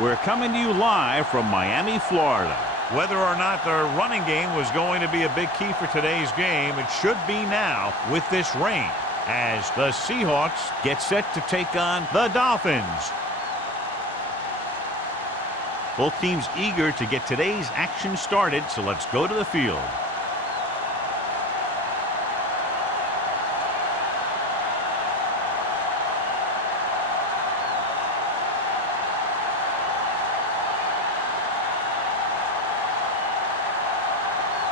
We're coming to you live from Miami, Florida. Whether or not the running game was going to be a big key for today's game, it should be now with this rain, as the Seahawks get set to take on the Dolphins. Both teams eager to get today's action started, so let's go to the field.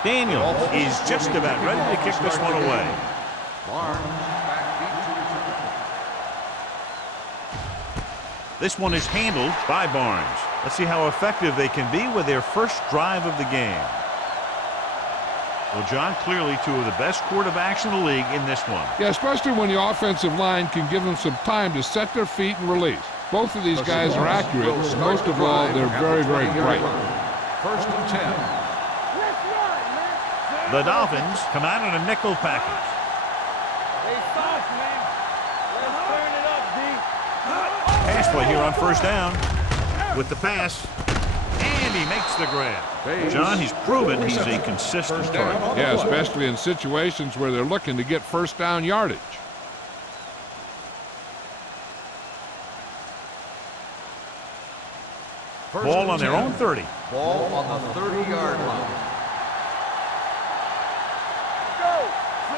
Daniel is just about ready to kick this one away. This one is handled by Barnes. Let's see how effective they can be with their first drive of the game. Well, John, clearly two of the best quarterbacks in the league in this one. Yeah, especially when the offensive line can give them some time to set their feet and release. Both of these guys are accurate. Most of all, they're very, very bright. 1st and 10. The Dolphins come out in a nickel package. Hey, soft, man. Let's turn it up, D. Pass play here on 1st down with the pass, and he makes the grab. John, he's proven he's a consistent target. Yeah, especially in situations where they're looking to get 1st down yardage. Ball on their own 30. Ball on the 30-yard line.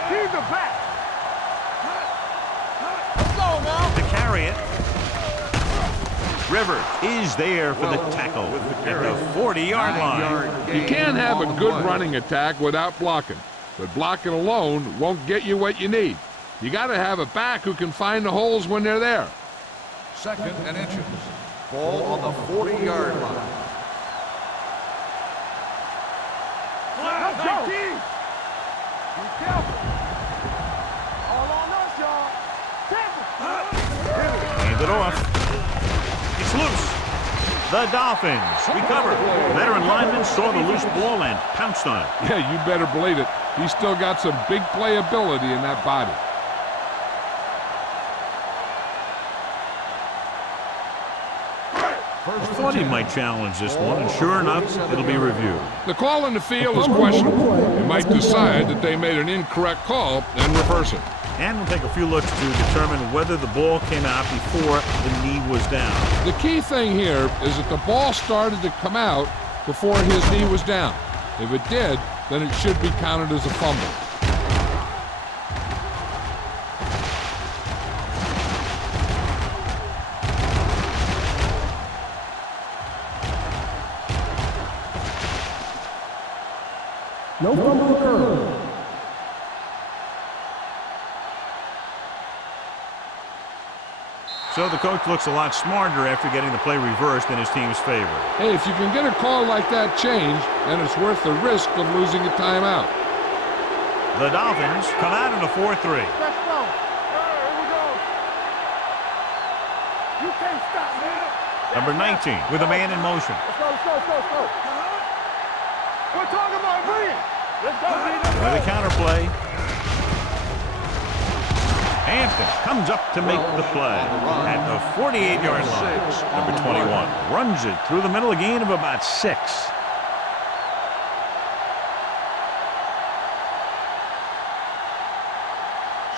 He's the back. Let's go now. To carry it. Rivers is there for the tackle at the 40-yard line. You can't have a good running attack without blocking, but blocking alone won't get you what you need. You got to have a back who can find the holes when they're there. 2nd and inches. Ball on the 40-yard line. Let's go. Be careful. All on us, y'all. Hand it off. It's loose. The Dolphins recover. Veteran lineman saw the loose ball and pounced on it. Yeah, you better believe it. He's still got some big playability in that body. I thought he might challenge this one, and sure enough, it'll be reviewed. The call in the field is questionable. They might decide that they made an incorrect call and reverse it. And we'll take a few looks to determine whether the ball came out before the knee was down. The key thing here is that the ball started to come out before his knee was down. If it did, then it should be counted as a fumble. No fumble occurred. So the coach looks a lot smarter after getting the play reversed in his team's favor. Hey, if you can get a call like that changed, then it's worth the risk of losing a timeout. The Dolphins come out in a 4-3. Let's go. Here we go. You can't stop, man. Number 19 with a man in motion. Let's go. We're talking about brilliant. Let's go, With a counter play. Hampton comes up to make the play at the 48-yard line. Number 21 runs it through the middle, a gain of about 6.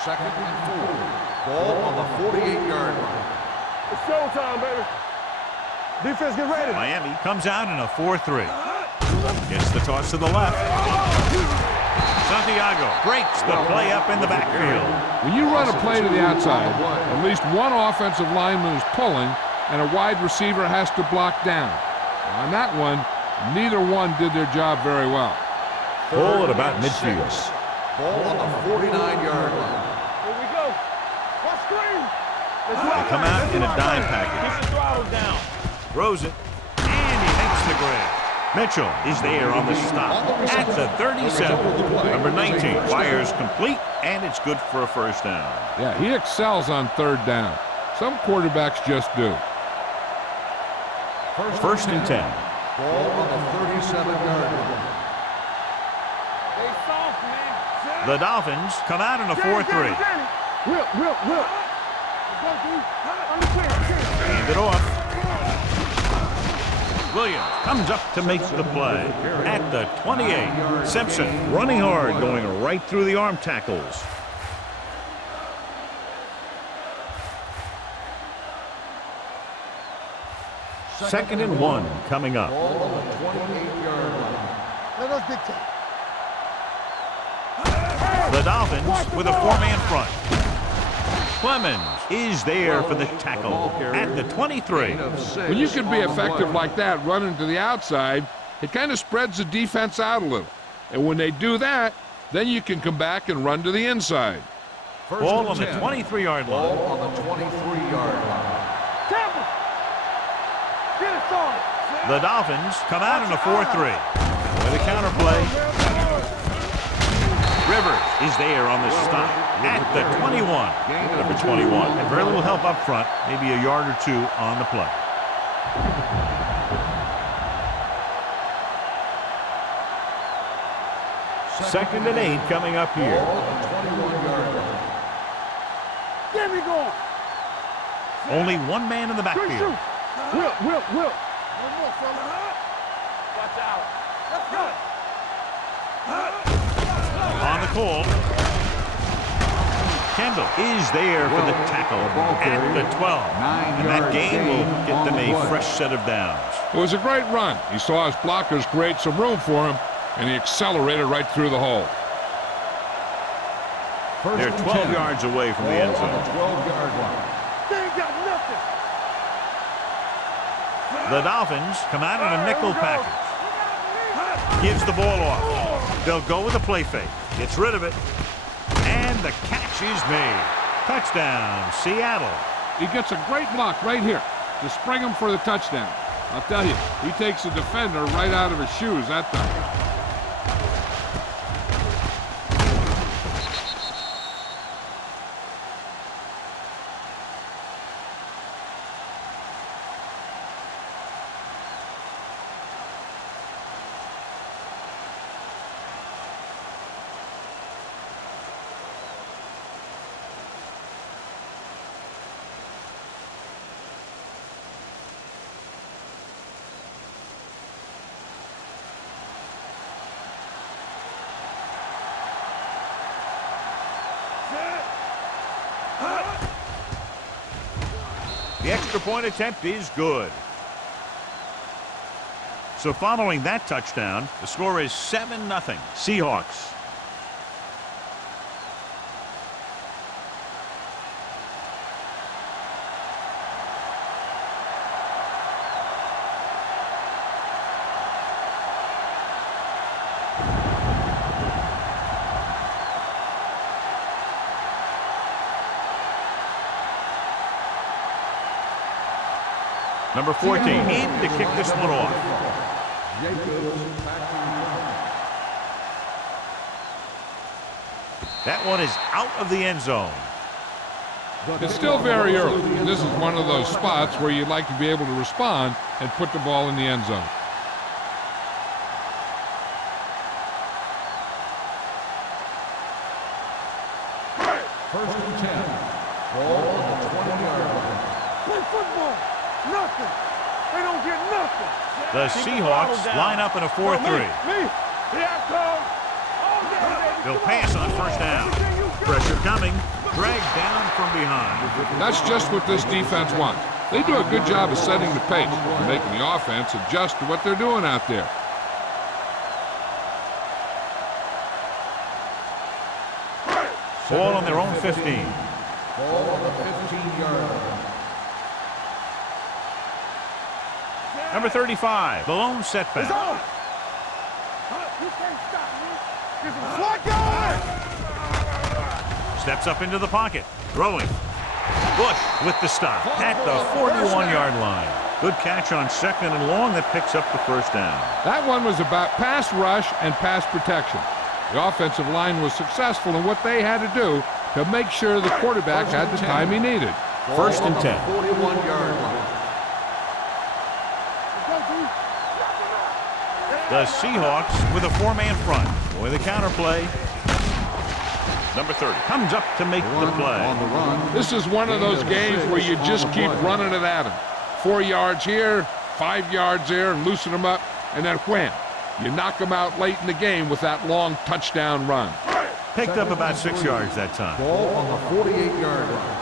2nd and 4. Ball on the 48-yard line. It's showtime, baby. Defense, get ready. Miami comes out in a 4-3. Gets the toss to the left. Santiago breaks the play up in the backfield. When you run a play to the outside, at least one offensive lineman is pulling, and a wide receiver has to block down. On that one, neither one did their job very well. Ball at about midfield. Ball on the 49-yard line. Here we go. One screen. They come out in a dime package. Keep the throttle down. Throws it, and he makes the grab. Mitchell is there on the stop at the 37. Number 19 fires complete, and it's good for a 1st down. Yeah, he excels on 3rd down. Some quarterbacks just do. 1st and 10. Ball on the 37-yard line. They soft, man. The Dolphins come out in a 4-3. Whip. Let's go, D. Understand. Hand it off. Williams comes up to make the play at the 28. Simpson running hard, going right through the arm tackles. Second and 1 coming up. Let us dictate. The Dolphins with a 4-man front. Clemens is there for the tackle at the 23. When you can be effective like that, running to the outside, it kind of spreads the defense out a little. And when they do that, then you can come back and run to the inside. Ball on the 23-yard line. Ball on the 23-yard line. Campbell! Get it started! The Dolphins come out in a 4-3. With a counter play. Rivers is there on the stop at the 21. Number 21. And very little help up front. Maybe a yard or two on the play. Second and 8 coming up here. Get me going! Only one man in the backfield. Will. One more, fella. Watch out. Let's go. On the call. Kendall is there for the tackle at the 12. And that gain will get them a fresh set of downs. It was a great run. He saw his blockers create some room for him, and he accelerated right through the hole. They're 12 yards away from the end zone. 12-yard line. They ain't got nothing. The Dolphins come out in a nickel package. Gives the ball off. They'll go with a play fake. Gets rid of it. And the catch is made. Touchdown, Seattle. He gets a great block right here to spring him for the touchdown. I'll tell you, he takes the defender right out of his shoes that time. The extra point attempt is good. So following that touchdown, the score is 7-0. Seahawks. Number 14 in to kick this one off. That one is out of the end zone. It's still very early. This is one of those spots where you'd like to be able to respond and put the ball in the end zone. First and 10. Ball on the 20-yard line. Play football. Nothing. They don't get nothing. The Seahawks line up in a 4-3. Me. Here I come. They'll pass on first down. Pressure coming. Dragged down from behind. That's just what this defense wants. They do a good job of setting the pace and making the offense adjust to what they're doing out there. Ball on their own 15. Ball on the 15-yard line. Number 35, the lone setback. You can't stop me. This is Flacco! Steps up into the pocket. Throwing. Bush with the stop at the 41-yard line. Good catch on second and long that picks up the first down. That one was about pass rush and pass protection. The offensive line was successful in what they had to do to make sure the quarterback had the time he needed. First and 10. 41-yard line. The Seahawks with a 4-man front. With a counter play. Number 30 comes up to make the play. On the run. This is one of those games where you just keep running it at him. 4 yards here, 5 yards there and loosen them up, and then wham, you knock them out late in the game with that long touchdown run. Picked up about 6 yards that time. Ball on the 48-yard line.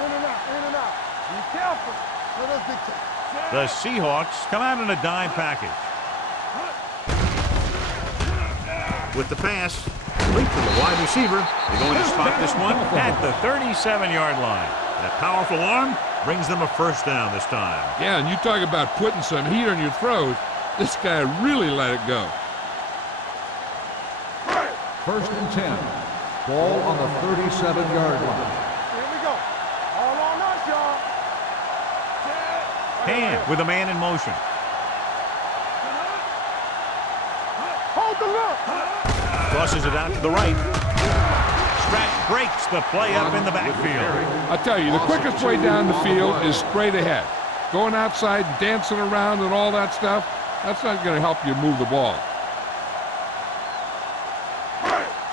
In and out, in and out. Be careful. Let us dictate. The Seahawks come out in a dime package. With the pass, complete to the wide receiver. They're going to spot this one at the 37-yard line. That powerful arm brings them a first down this time. Yeah, and you talk about putting some heat on your throws. This guy really let it go. 1st and 10. Ball on the 37-yard line. Here we go. All on us, y'all. Hand with a man in motion. Hold the look. Tosses it out to the right. Stratton breaks the play up in the backfield. I tell you, the quickest way down the field is straight ahead. Going outside, dancing around and all that stuff, that's not going to help you move the ball.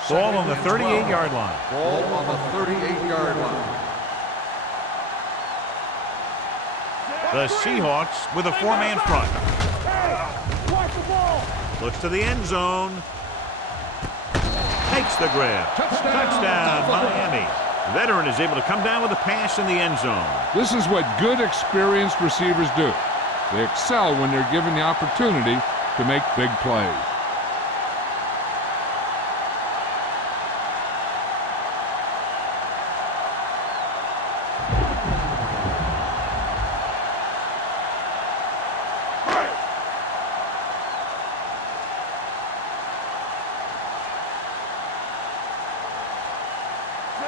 Ball on the 38-yard line. Ball on the 38-yard line. The Seahawks with a 4-man front. Hey, watch the ball. Looks to the end zone. Takes the grab. Touchdown, Miami. The veteran is able to come down with a pass in the end zone. This is what good, experienced receivers do. They excel when they're given the opportunity to make big plays.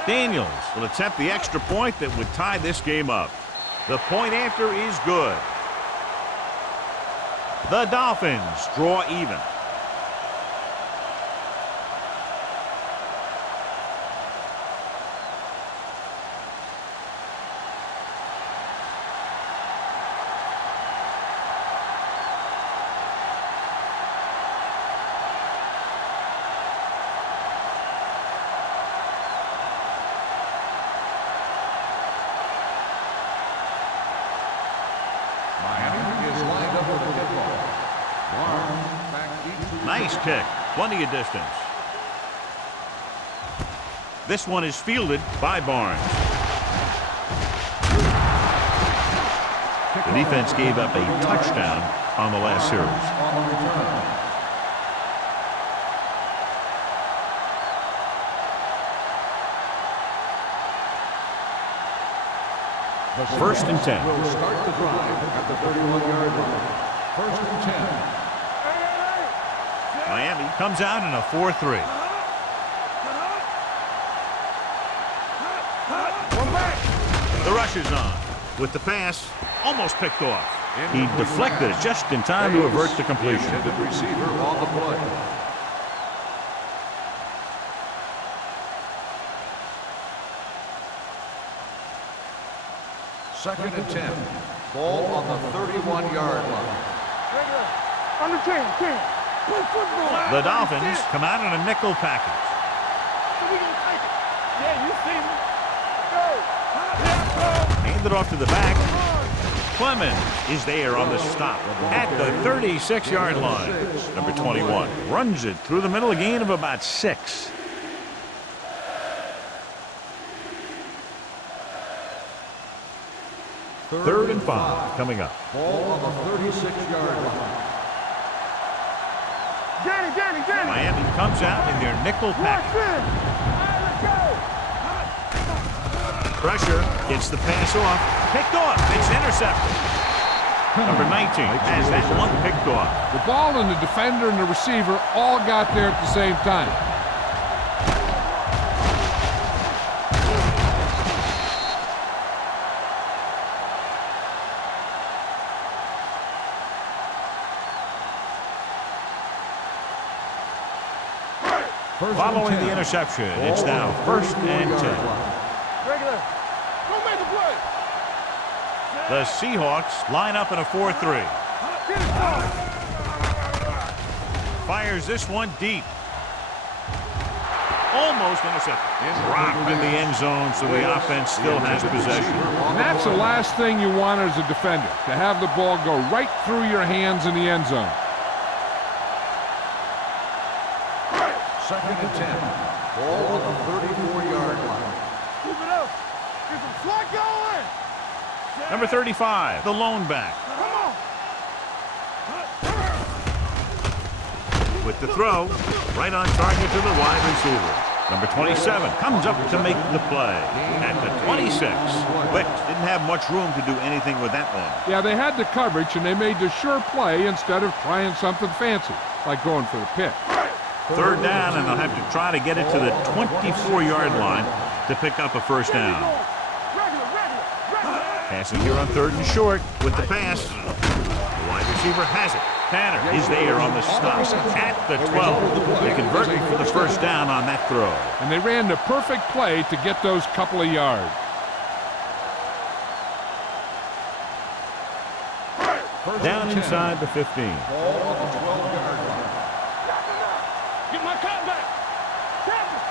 Daniels will attempt the extra point that would tie this game up. The point after is good. The Dolphins draw even. Nice kick. Plenty of distance. This one is fielded by Barnes. The defense gave up a touchdown on the last series. First and 10. Will start the drive at the 31-yard line. 1st and 10. Miami comes out in a 4-3. The rush is on. With the pass, almost picked off. He deflected it just in time to avert the completion. The intended receiver on the play. Second and 10. Ball on the 31-yard line. Under 10. The Dolphins come out in a nickel package. Yeah, you see me. Go. Handed off to the back. Clemens is there on the stop at the 36-yard line. Number 21 runs it through the middle, a gain of about 6. Third and 5 coming up. Ball on the 36-yard line. Danny. Miami comes out in their nickel package. Pressure gets the pass off. Picked off. It's intercepted. Number 19 has that one picked off. The ball and the defender and the receiver all got there at the same time. Following the interception, it's now 1st and 10. Regular. Go make the play. The Seahawks line up in a 4-3. Fires this one deep. Almost intercepted. Dropped in the end zone, so the offense still has possession. And that's the last thing you want as a defender, to have the ball go right through your hands in the end zone. 2nd and 10. Ball on the 34-yard line. Keep it up. Get some slack going. Number 35, the lone back. Come on. With the throw, right on target to the wide receiver. Number 27 comes up to make the play. At the 26, Wick didn't have much room to do anything with that one. Yeah, they had the coverage, and they made the sure play instead of trying something fancy, like going for the pick. 3rd down, and they'll have to try to get it to the 24-yard line to pick up a first down. Passing here on 3rd and short with the pass. The wide receiver has it. Tanner is there on the stop at the 12. They convert for the first down on that throw. And they ran the perfect play to get those couple of yards. Down inside the 15. Ball on the 12-yard line. Get my cut back. Captain.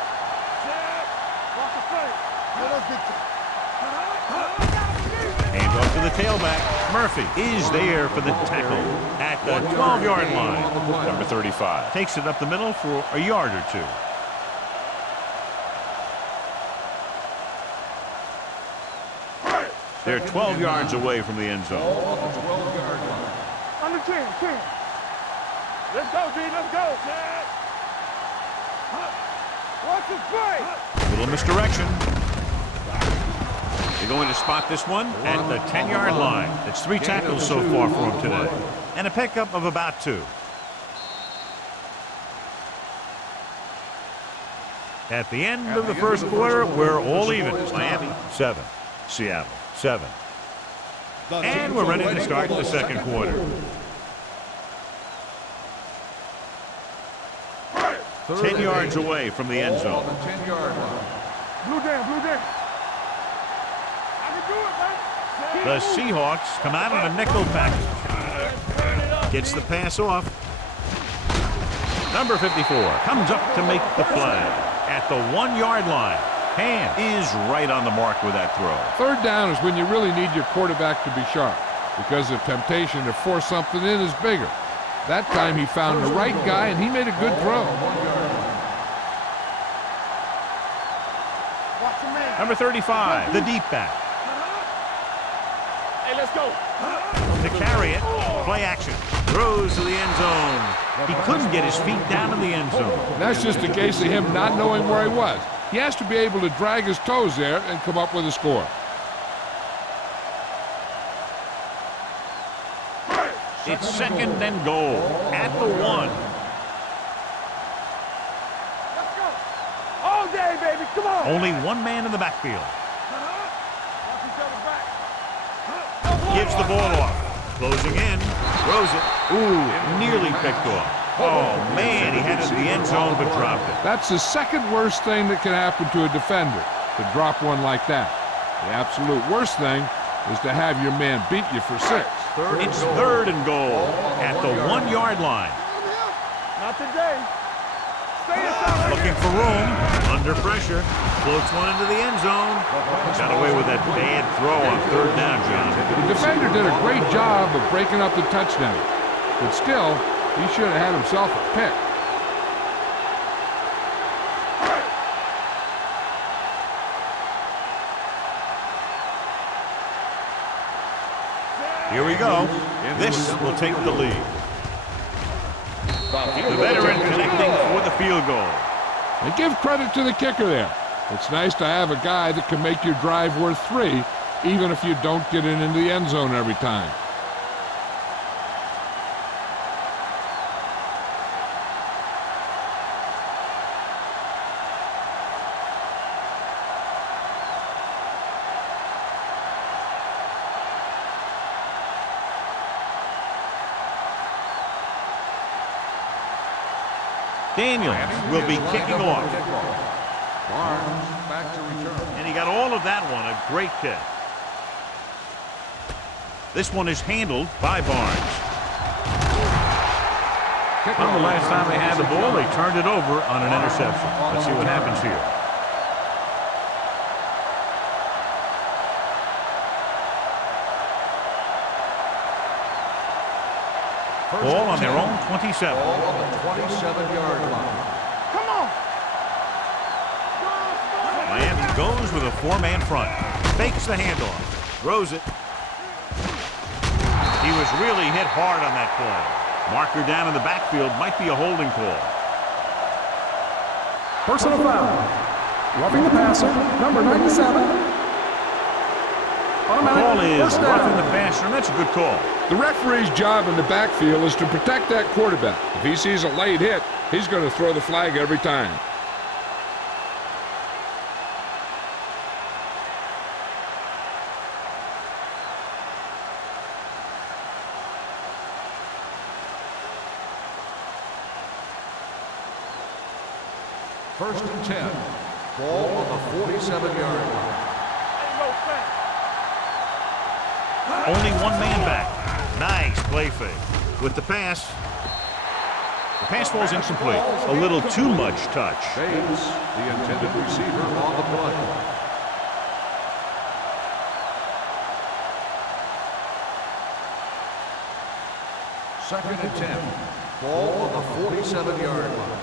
Walk the play. Let us get you. Hands off to the tailback. Murphy is there for the tackle at the 12-yard line. Number 35 takes it up the middle for a yard or two. They're 12 yards away from the end zone. Ball on the 12-yard line. Under 10. Let's go, D. Let's go. Watch the play. Little misdirection. They're going to spot this one at the 10-yard line. It's 3 tackles so far for him today. And a pickup of about 2. At the end of the first quarter, we're all even. Miami 7, Seattle 7. And we're ready to start the second quarter. 10 yards away from the end Ball zone. on the 10-yard line. Blue down. I can do it, man. The Seahawks come out in a nickel package. Gets the pass off. Number 54 comes up to make the play at the 1-yard line. Ham is right on the mark with that throw. 3rd down is when you really need your quarterback to be sharp, because the temptation to force something in is bigger. That time he found the right guy, and he made a good throw. Number 35, the deep back. Hey, let's go. To carry it, play action. Throws to the end zone. He couldn't get his feet down in the end zone. That's just a case of him not knowing where he was. He has to be able to drag his toes there and come up with a score. It's 2nd and goal at the 1. Let's go. All day, baby. Come on. Only one man in the backfield. Watch each other back. Gives the ball off. Closing in. Throws it. Ooh, nearly picked off. Oh, man, he had it in the end zone but dropped it. That's the second worst thing that can happen to a defender, to drop one like that. The absolute worst thing is to have your man beat you for 6. It's 3rd and goal at the 1-yard line. Not today. Stay inside. Looking for room. Under pressure. Floats one into the end zone. Got away with that bad throw on 3rd down, John. The defender did a great job of breaking up the touchdown, but still, he should have had himself a pick. Here we go. This will take the lead. The veteran connecting for the field goal. And give credit to the kicker there. It's nice to have a guy that can make your drive worth 3, even if you don't get it into the end zone every time. Daniels will be kicking off. Barnes back to return. And he got all of that one. A great kick. This one is handled by Barnes. Well, the last time they had the ball, they turned it over on an interception. Let's see what happens here. Ball on their own 27. Ball on the 27-yard line. Come on. Miami goes with a four-man front. Fakes the handoff. Throws it. He was really hit hard on that play. Marker down in the backfield, might be a holding call. Personal foul. Roughing the passer, number 97. The call is roughing the passer, and that's a good call. The referee's job in the backfield is to protect that quarterback. If he sees a late hit, he's going to throw the flag every time. First and 10. Ball on the 47-yard line. Only one man back. Nice play fake. With the pass falls incomplete. A little too much touch. Bates, the intended receiver, on the play. Second and 10. Ball on the 47-yard line.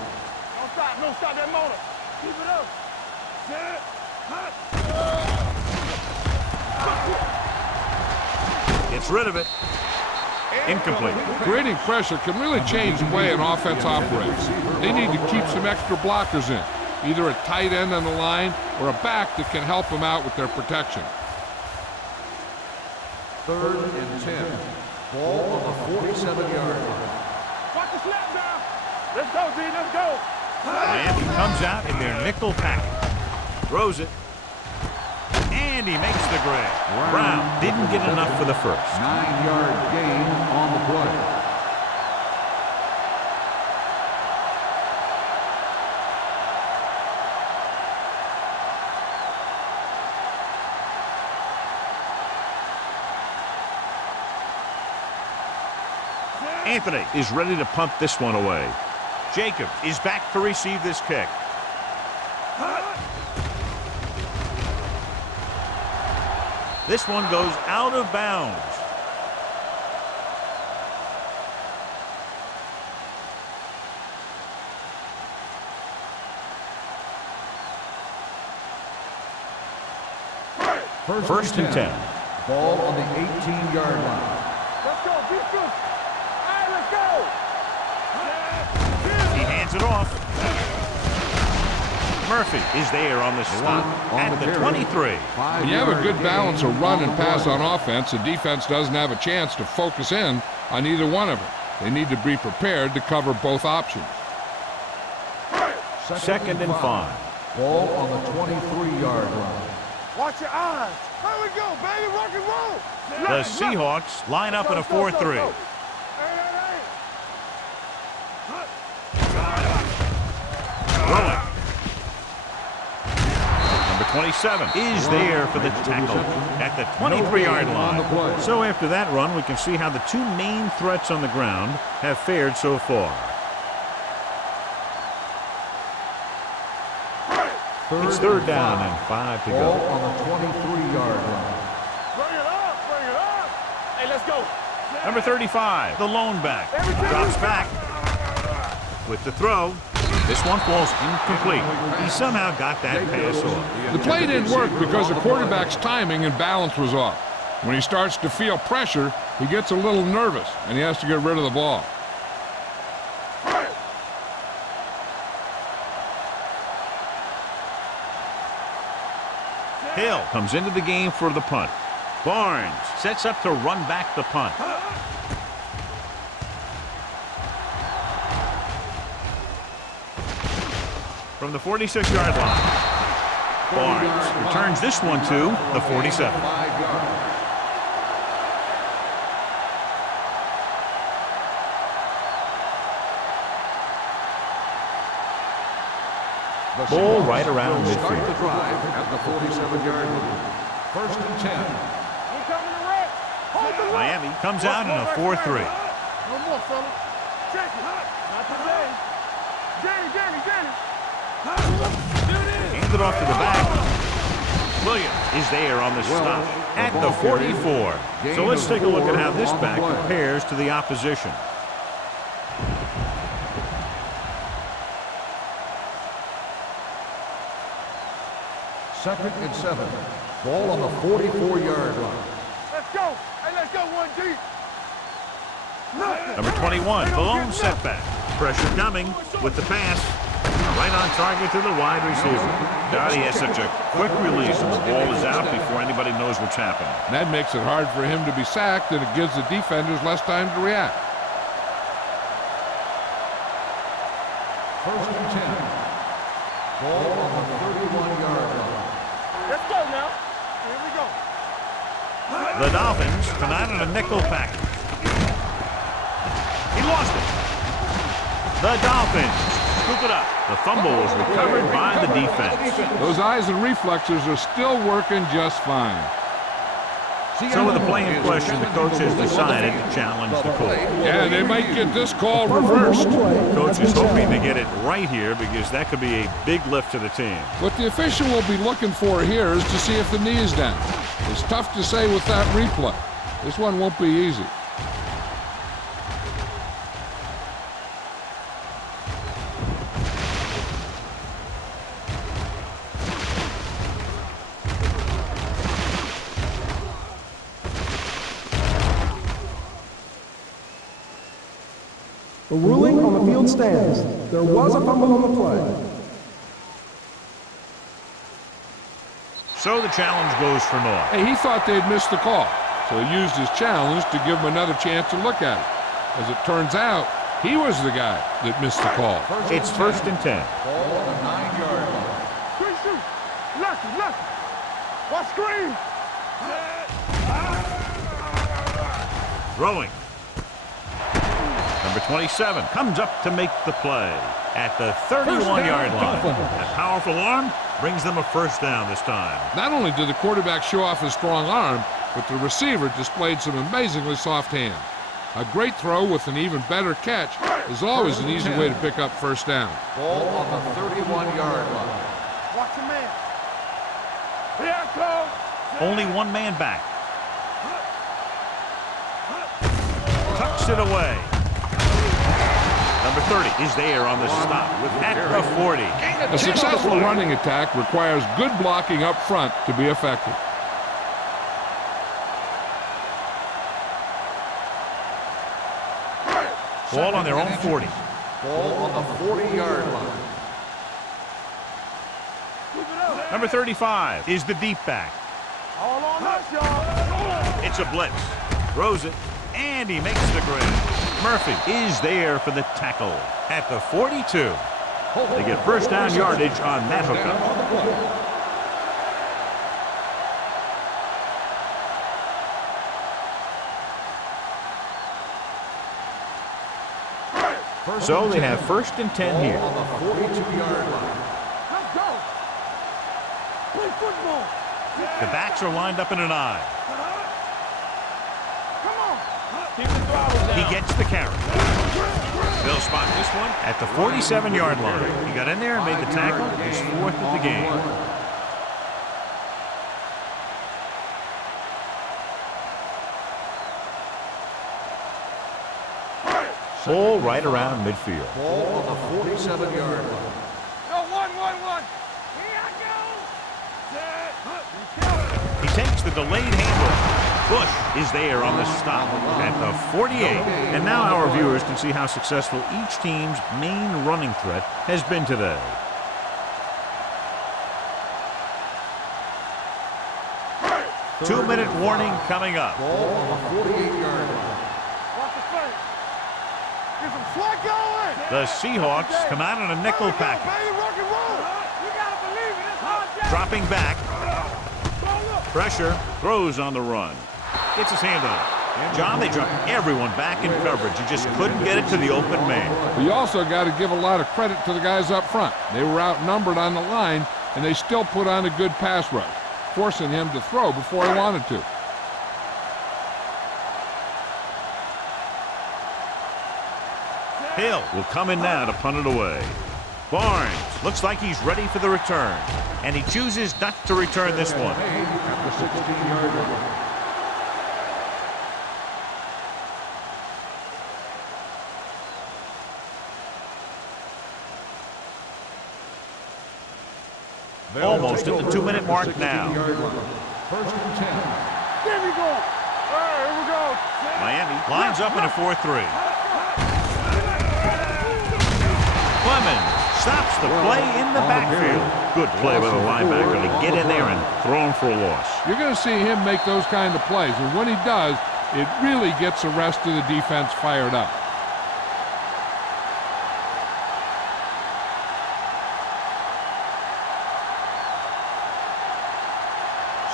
Don't stop that motor. Keep it up. Set. Hot. Gets rid of it. Incomplete. Creating pressure can really change the way an offense operates. They need to keep some extra blockers in, either a tight end on the line or a back that can help them out with their protection. Third and 10. Ball on the 47-yard line. Watch the snap down. Let's go, D. Let's go. Miami comes out in their nickel package. Throws it. And he makes the grab. Brown didn't get enough for the first. 9-yard gain on the play. Anthony is ready to punt this one away. Jacob is back to receive this kick. This one goes out of bounds. First and 10. Ball on the 18-yard line. Let's go. Defense. All right, let's go. He hands it off. Murphy is there on the stop at the 23. When you have a good balance of run and pass on offense, the defense doesn't have a chance to focus in on either one of them. They need to be prepared to cover both options. Second and 5. Ball on the 23-yard line. Watch your eyes. Here we go, baby. Rock and roll. The Seahawks line up in a 4-3. Rolling. Number 27 is there for the tackle at the 23-yard line. So after that run, we can see how the two main threats on the ground have fared so far. It's third down and 5 to go. Ball on the 23-yard line. Bring it up. Bring it up. Hey, let's go. Number 35, the lone back, drops back with the throw. This one falls incomplete. He somehow got that pass off. The play didn't work because the quarterback's timing and balance was off. When he starts to feel pressure, he gets a little nervous, and he has to get rid of the ball. Hill comes into the game for the punt. Barnes sets up to run back the punt. From the 46-yard line, Barnes returns this one to the 47. Ball right around midfield. Start the drive at the 47-yard line. First and 10. He coming to red. Hold the Miami comes out in a 4-3. No more, fella. Check it. Now Hand it off to the back. Williams is there on the stop at the 44. So let's take a look at how this back compares to the opposition. Second and 7. Ball on the 44-yard line. Let's go. Hey, let's go one deep. Number 21, the lone setback. Pressure coming with the pass. Right on target to the wide receiver. God, he has such a quick release, and the ball is out before anybody knows what's happening. And that makes it hard for him to be sacked, and it gives the defenders less time to react. First and 10. Ball on the 31-yard line. Let's go now. Here we go. The Dolphins come out in a nickel package. He lost it. The Dolphins scoop it up. The fumble was recovered by the defense. Those eyes and reflexes are still working just fine. So with the play in question, the coach has decided to challenge the call. Yeah, they might get this call reversed. Coach is hoping to get it right here because that could be a big lift to the team. What the official will be looking for here is to see if the knee is down. It's tough to say with that replay. This one won't be easy. The ruling on the field stands. There was a fumble on the play. So the challenge goes for North. Hey, he thought they'd missed the call, so he used his challenge to give him another chance to look at it. As it turns out, he was the guy that missed the call. It's first and 10. Ball on the 9-yard line. Screen shoot. Left. Watch screen. Throwing. Number 27 comes up to make the play at the 31-yard line. That powerful arm brings them a first down this time. Not only did the quarterback show off his strong arm, but the receiver displayed some amazingly soft hands. A great throw with an even better catch is always an easy way to pick up first down. Ball on the 31-yard line. Watch the man. Here I come. Only one man back. Tucks it away. Number 30 is there on the stop at the 40. A successful running attack requires good blocking up front to be effective. Ball on their own 40. Ball on the 40-yard line. Number 35 is the deep back. All on us, y'all. It's a blitz. Throws it, and he makes the grab. Murphy is there for the tackle at the 42. They get first down yardage on that hookup. So they have first and 10 here. On the 42-yard line. Let's go. Play football. The backs are lined up in an I. Come on. Keep the throttle down. He gets the carry. They'll spot this one at the 47-yard line. He got in there and made the tackle. His fourth of the game. Ball right around midfield. Ball on the 47-yard line. Go, one. Here I go. He takes the delayed handoff. Bush is there on the stop at the 48. And now our viewers can see how successful each team's main running threat has been today. Two-minute warning coming up. Ball on the 48-yard line. Watch the front. Get some swag going. The Seahawks come out in a nickel package. Baby, rock and roll. You gotta believe it. It's hard job. Dropping back. Pressure. Throws on the run. Gets his hand on it. John, they dropped everyone back in coverage. You just couldn't get it to the open man. But you also got to give a lot of credit to the guys up front. They were outnumbered on the line, and they still put on a good pass rush, forcing him to throw before he wanted to. Hill will come in now to punt it away. Barnes looks like he's ready for the return, and he chooses not to return this one. At the 16-yard line. Almost at the 2-minute mark now. First and 10. There we go. All right, here we go. Miami lines up in a 4-3. Clemens stops the play in the backfield. Good play by the linebacker to get in there and throw him for a loss. You're going to see him make those kind of plays, and when he does, it really gets the rest of the defense fired up.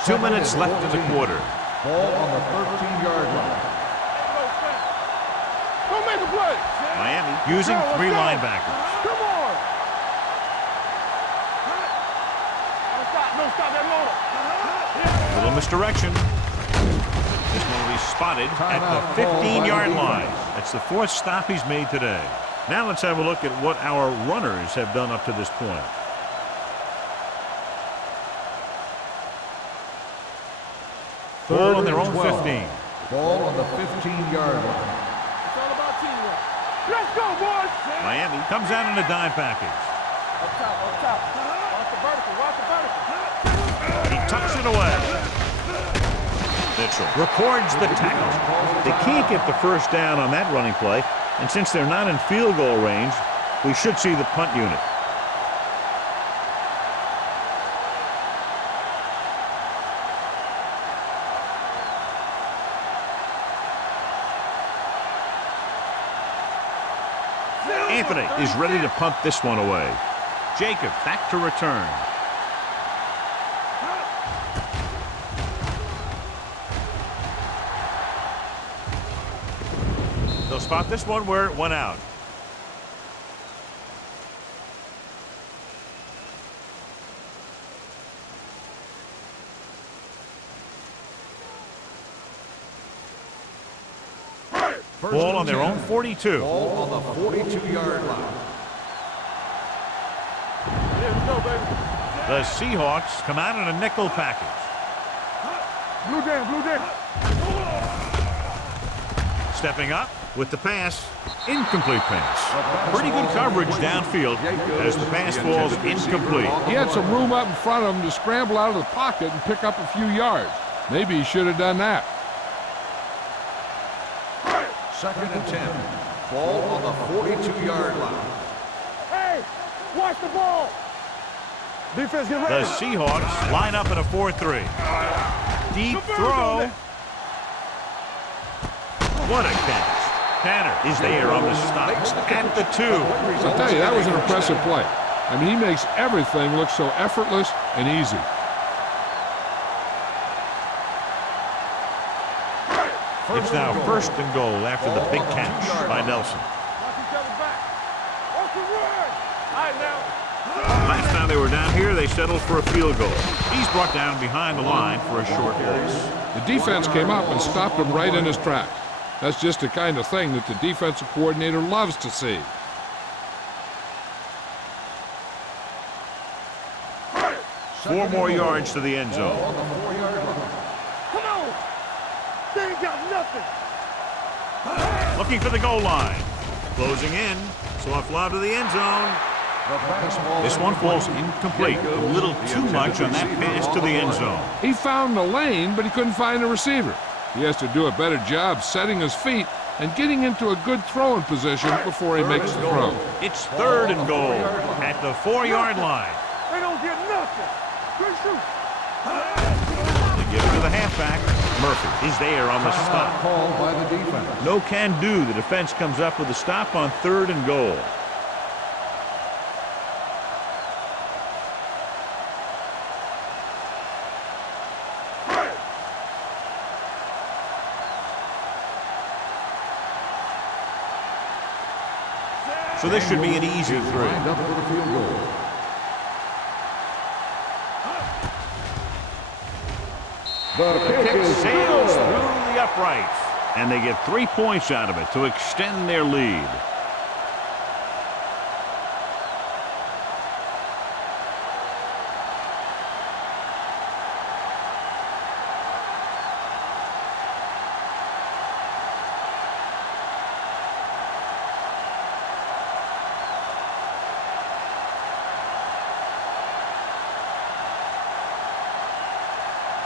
Two minutes left in the quarter. Ball on the 13-yard line. Don't make a play. Miami using three linebackers. Come on. No, stop that motor. Little misdirection. This one will be spotted at the 15-yard line. That's the fourth stop he's made today. Now let's have a look at what our runners have done up to this point. Ball on their own 15. Ball on the 15-yard line. It's all about teamwork. Let's go, boys. Miami comes out in a dime package. Up top, up top. Watch the vertical, watch the vertical. He tucks it away. Mitchell records the tackle. They can't get the first down on that running play, and since they're not in field goal range, we should see the punt unit. Anthony is ready to punt this one away. Jacob back to return. They'll spot this one where it went out. Ball on their own 42. Ball on the 42-yard line. Here we go, baby. The Seahawks come out in a nickel package. Blue down, blue down. Stepping up with the pass. Incomplete pass. Pretty good coverage downfield as the pass falls incomplete. He had some room up in front of him to scramble out of the pocket and pick up a few yards. Maybe he should have done that. Second and 10. Ball on the 42-yard line. Hey, watch the ball. Defense, get The ready. Seahawks line up in a 4-3. Deep throw. What a catch. Tanner is there on the stop at the 2. I'll tell you, that was an impressive play. I mean, he makes everything look so effortless and easy. It's now first and goal after the big catch by Nelson. Watch each other back. Watch the run. All right, now. Last time they were down here, they settled for a field goal. He's brought down behind the line for a short loss. The defense came up and stopped him right in his tracks. That's just the kind of thing that the defensive coordinator loves to see. Four more yards to the end zone. Come on. They ain't got nothing. Looking for the goal line. Closing in. Soft lob to the end zone. This one falls incomplete. A little too much on that pass to the end zone. He found the lane, but he couldn't find a receiver. He has to do a better job setting his feet and getting into a good throwing position before he makes the throw. It's third and goal at the 4-yard line. They don't get nothing. Good shoot. They give it to the halfback. Murphy is there on the stop. Called by the defense. No can do. The defense comes up with a stop on third and goal. So this should be an easy three. Lined up for the field goal. The kick sails through the uprights, and they get 3 points out of it to extend their lead.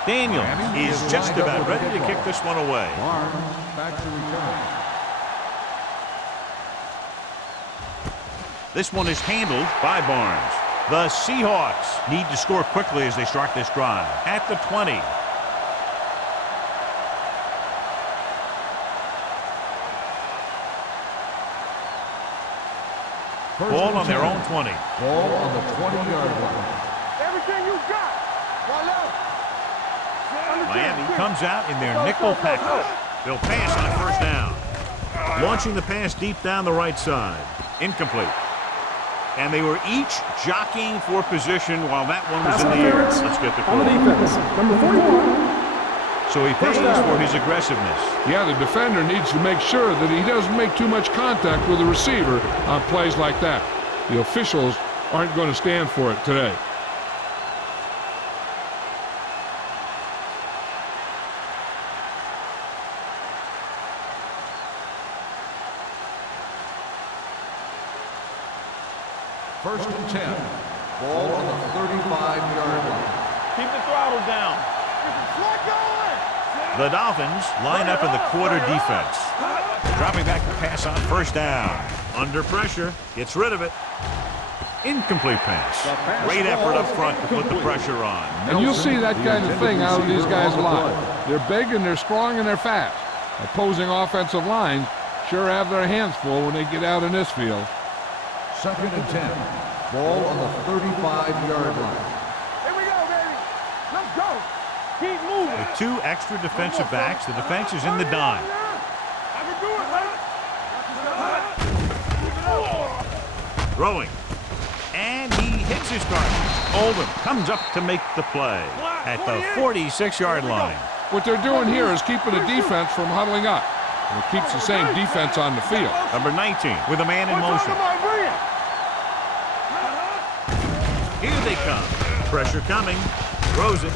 Daniels is just about ready to kick this one away. Barnes back to return. This one is handled by Barnes. The Seahawks need to score quickly as they start this drive. At the 20. Ball on their own 20. Ball on the 20-yard line. Everything you got. Miami comes out in their nickel package. They'll pass on first down. Launching the pass deep down the right side. Incomplete. And they were each jockeying for position while that one was in the air. Let's get the call. On the defense, number 41. So he pays for his aggressiveness. Yeah, the defender needs to make sure that he doesn't make too much contact with the receiver on plays like that. The officials aren't going to stand for it today. First and 10. Ball on the 35-yard line. Keep the throttle down. The Dolphins line up in the quarter defense. Dropping back to pass on first down. Under pressure. Gets rid of it. Incomplete pass. Great effort up front to put the pressure on. And you'll see that kind of thing out of these guys a lot. They're big and they're strong and they're fast. Opposing offensive lines sure have their hands full when they get out in this field. Second and 10. Ball on the 35-yard line. Here we go, baby. Let's go. Keep moving. With two extra defensive backs, the defense is in the dime. I can do it, man. Throwing. And he hits his target. Oldham comes up to make the play at the 46-yard line. What they're doing here is keeping the defense from huddling up. And it keeps the same defense on the field. Number 19 with a man in motion. Here they come. Pressure coming. Throws it.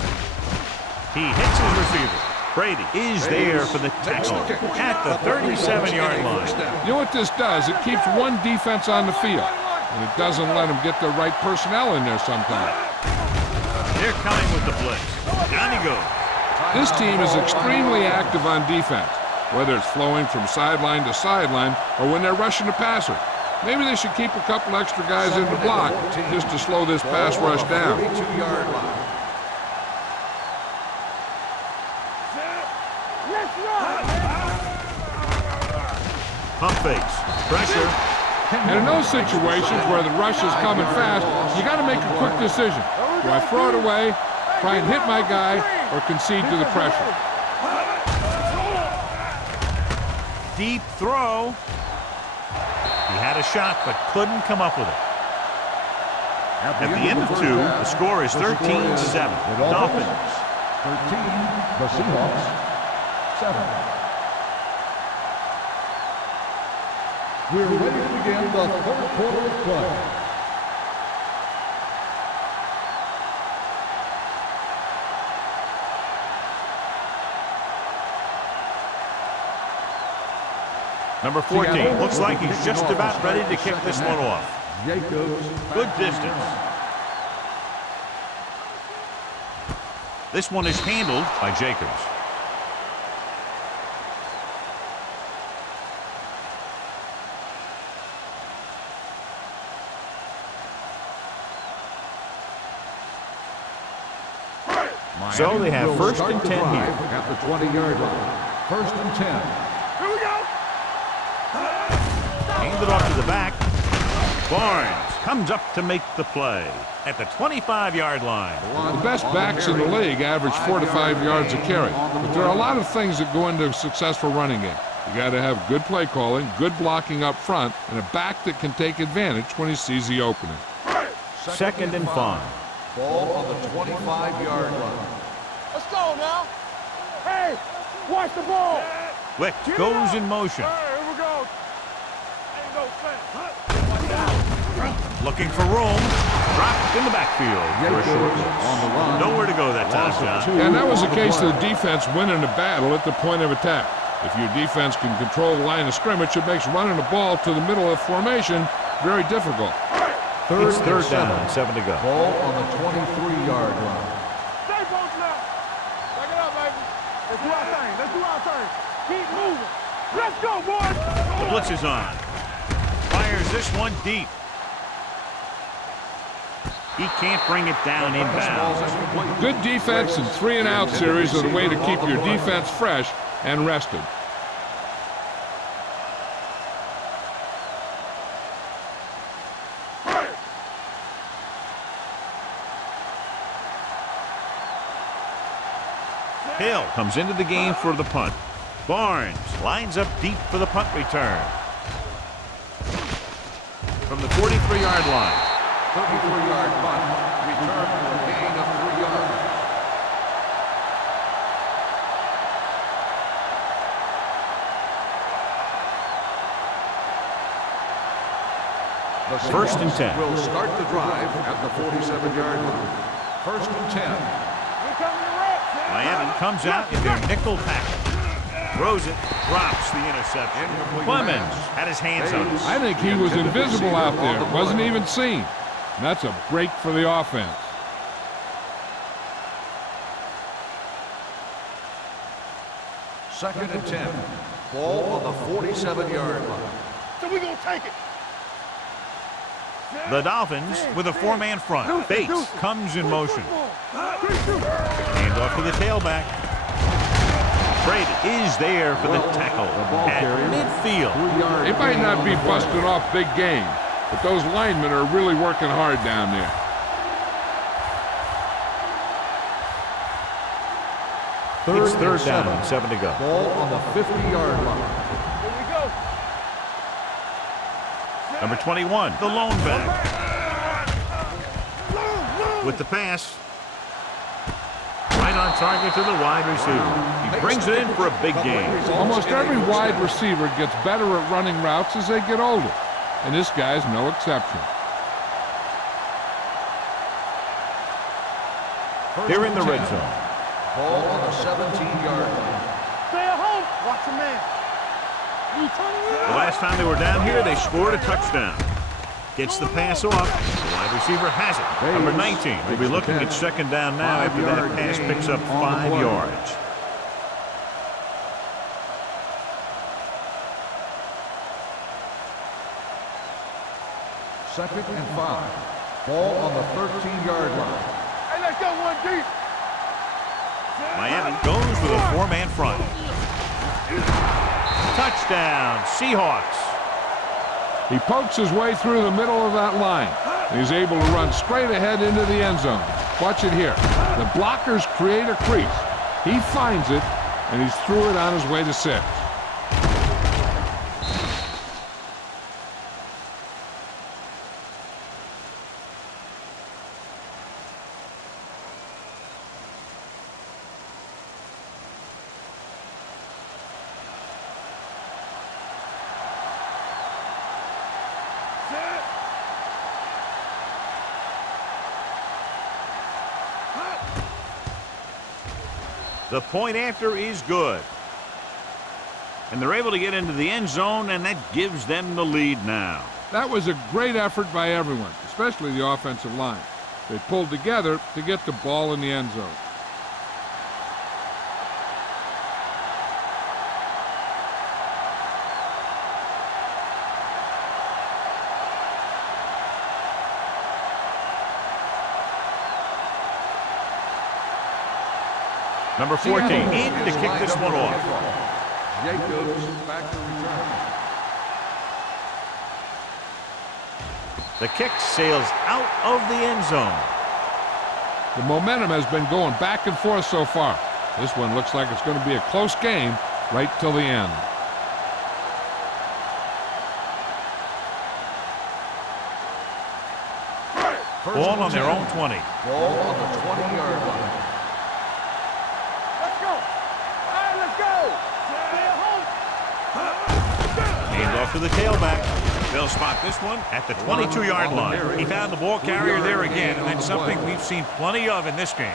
He hits his receiver. Brady is there for the tackle at the 37-yard line. You know what this does? It keeps one defense on the field. And it doesn't let them get the right personnel in there sometimes. They're coming with the blitz. Down he goes. This team is extremely active on defense, whether it's flowing from sideline to sideline or when they're rushing the passer. Maybe they should keep a couple extra guys in the block just to slow this pass rush down. 32-yard line. Pump fakes. Pressure. And in those situations where the rush is coming fast, you got to make a quick decision. Do I throw it away, try and hit my guy, or concede to the pressure? Deep throw. He had a shot but couldn't come up with it. At the end of two, the score is 13-7. Dolphins. 13, the Seahawks. 7. We're ready to begin the third quarter of play. Number 14 looks like he's just about ready to kick this one off. Good distance. This one is handled by Jacobs. So they have first and 10 here. At the 20-yard line. First and 10. Here we go. Handed off to the back. Barnes comes up to make the play at the 25-yard line. The best backs in the league average 4 to 5 yards a carry. But there are a lot of things that go into a successful running game. You got to have good play calling, good blocking up front, and a back that can take advantage when he sees the opening. Second and 5. Ball on the 25-yard line. Let's go now. Hey, watch the ball. Wick goes in motion. Here we go. Ain't no sense. Looking for room. Dropped in the backfield for a short loss. Nowhere to go that time, John. And that was a case of the defense winning the battle at the point of attack. If your defense can control the line of scrimmage, it makes running the ball to the middle of formation very difficult. It's third down, 7 to go. Ball on the 23-yard line. Stay close now. Let's do our thing. Let's do our thing. Keep moving. Let's go, boys. The blitz is on. Fires this one deep. He can't bring it down inbounds. Good defense and 3-and-out series are the way to keep your defense fresh and rested. Hill comes into the game for the punt. Barnes lines up deep for the punt return. From the 43-yard line. 33-yard punt, return for a gain of 3 yards. The First and 10. Will start the drive at the 47-yard line. First and 10. Miami comes out in their nickel package. Throws it, drops the interception. Clemens had his hands on it. I think he was invisible out there. Wasn't even seen. And that's a break for the offense. Second and 10. Ball on the 47-yard line. So we're going to take it. The Dolphins with a 4-man front. Bates comes in motion. Hand off to the tailback. Brady is there for the tackle at midfield. They might not be busting off big game, but those linemen are really working hard down there. It's third down and 7 to go. Ball on the 50-yard line. Here we go. Number 21, the lone back. With the pass. Right on target to the wide receiver. He brings it in for a big game. Almost every wide receiver gets better at running routes as they get older, and this guy's no exception. They're in the red zone. Ball on the 17-yard line. Stay at home. Watch the man. The last time they were down here, they scored a touchdown. Gets the pass off. The wide receiver has it. Number 19 will be looking at second down now after that pass picks up 5 yards. Second and 5. Ball on the 13-yard line. Hey, let's go one deep. Miami goes with a 4-man front. Touchdown, Seahawks. He pokes his way through the middle of that line. He's able to run straight ahead into the end zone. Watch it here. The blockers create a crease. He finds it, and he's through it on his way to 6. The point after is good. And they're able to get into the end zone, and that gives them the lead now. That was a great effort by everyone, especially the offensive line. They pulled together to get the ball in the end zone. Number 14 in to kick this one off. Jacobs back to return. The kick sails out of the end zone. The momentum has been going back and forth so far. This one looks like it's going to be a close game right till the end. Ball on their own 20. Ball on the 20-yard line. Let's go. All right, let's go. Stay at home. Hand off to the tailback. They'll spot this one at the 22-yard line. He found the ball carrier there again, and that's something we've seen plenty of in this game.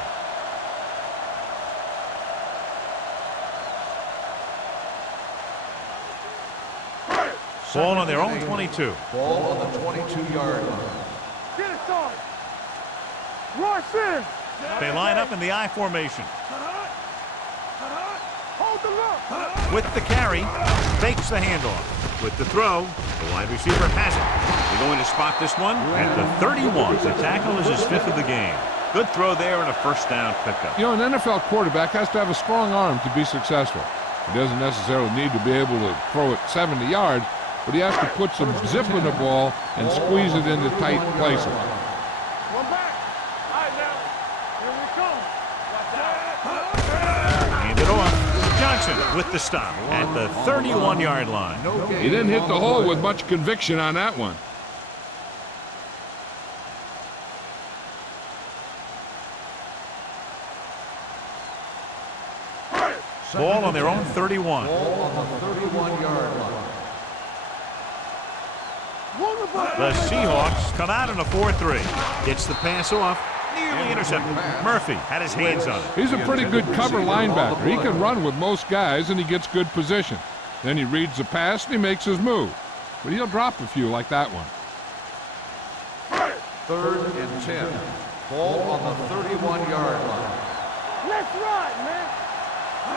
Ball on their own 22. Ball on the 22-yard line. Get it started. Rush in. They line up in the I formation. Hold the look. With the carry, fakes the handoff. With the throw, the wide receiver has it. They're going to spot this one at the 31. The tackle is his 5th of the game. Good throw there and a first down pickup. You know, an NFL quarterback has to have a strong arm to be successful. He doesn't necessarily need to be able to throw it 70 yards, but he has to put some zip in the ball and squeeze it into tight places. One back. All right, now. Here we come. Watch out. Hand it off. Johnson with the stop at the 31-yard line. He didn't hit the hole with much conviction on that one. Ball on their own 31. Ball on the 31-yard line. The Seahawks come out in a 4-3. Gets the pass off. Nearly intercepted. Murphy had his hands on it. He's a pretty good cover linebacker. He can run with most guys, and he gets good position. Then he reads the pass, and he makes his move. But he'll drop a few like that one. 3rd and 10. Ball on the 31-yard line. Let's ride, man.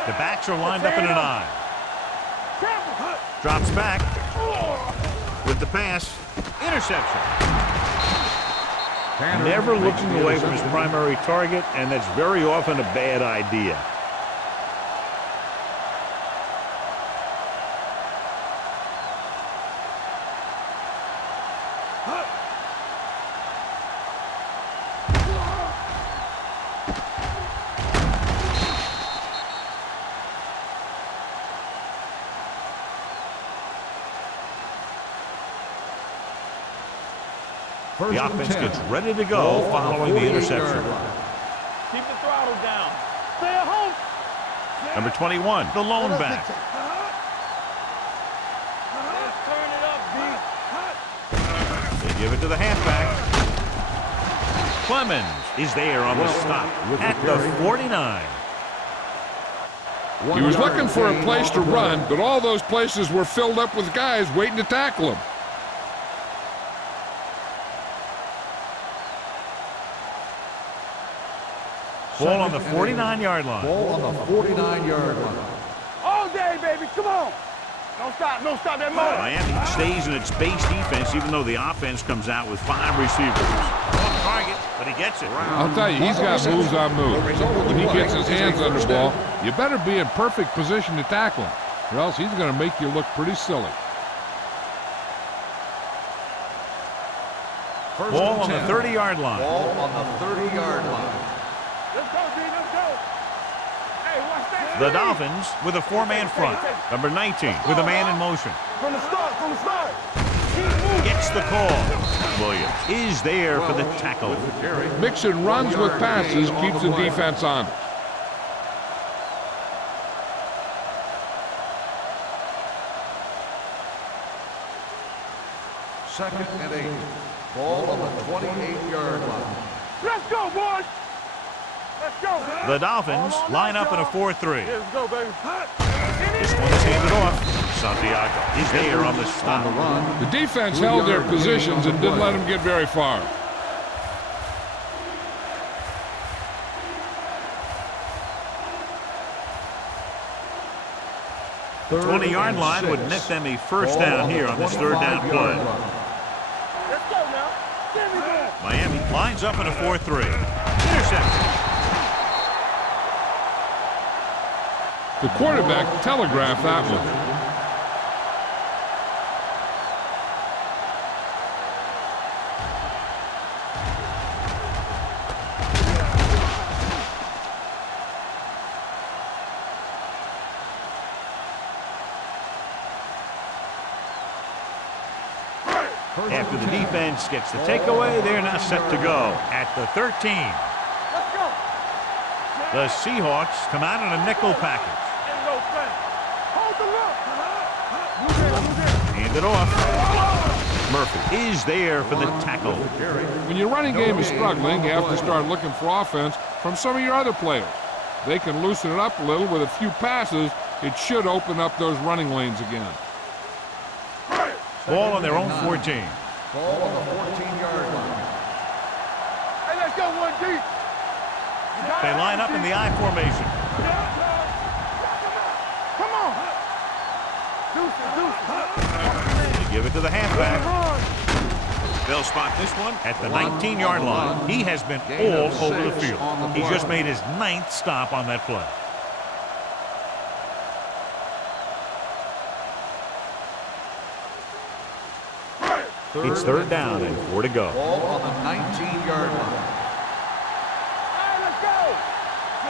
The backs are lined up in an I. Drops back. With the pass. Interception. Never looking away from his primary target, and that's very often a bad idea. The offense gets ready to go following the interception. Keep the throttle down. Stay at home. Number 21, the lone back. Let's turn it up, B. They give it to the halfback. Clemens is there on the stop at the 49. He was looking for a place to run, but all those places were filled up with guys waiting to tackle him. Ball on the 49-yard line. Ball on the 49-yard line. All day, baby. Come on. Don't stop. Don't stop that motor. Miami stays in its base defense, even though the offense comes out with 5 receivers. On target, but he gets it. I'll tell you, he's got moves on moves. When he gets his hands on the ball, you better be in perfect position to tackle him, or else he's going to make you look pretty silly. Ball on the 30-yard line. Ball on the 30-yard line. Let's go, D. Let's go. Hey, watch that. The Dolphins with a 4-man front. Number 19 with a man in motion. From the start. Gets the call. Williams is there for the tackle. Mixon runs with passes, keeps the defense on. 2nd and 8. Ball on the 28-yard line. Let's go, boys. Let's go. The Dolphins line up in a 4-3. Let's go, baby. This one is handed off. Santiago is there on the stop. The defense held their positions and didn't let them get very far. The 20-yard line would net them a first down here on this 3rd down play. Let's go now. Give me that. Miami lines up in a 4-3. Interception. The quarterback telegraphed that one. After the defense gets the takeaway, they're now set to go at the 13. Let's go. The Seahawks come out in a nickel package. Hold the look. Hand it off. Murphy is there for the tackle. When your running game is struggling, you have to start looking for offense from some of your other players. They can loosen it up a little with a few passes. It should open up those running lanes again. Ball on their own 14. Ball on the 14-yard line. Hey, let's go, 1 deep. They line up in the I formation. They give it to the halfback. They'll spot this one at the 19-yard line. He has been all over the field. He just made his 9th stop on that play. It's 3rd down and 4 to go. Ball on the 19-yard line.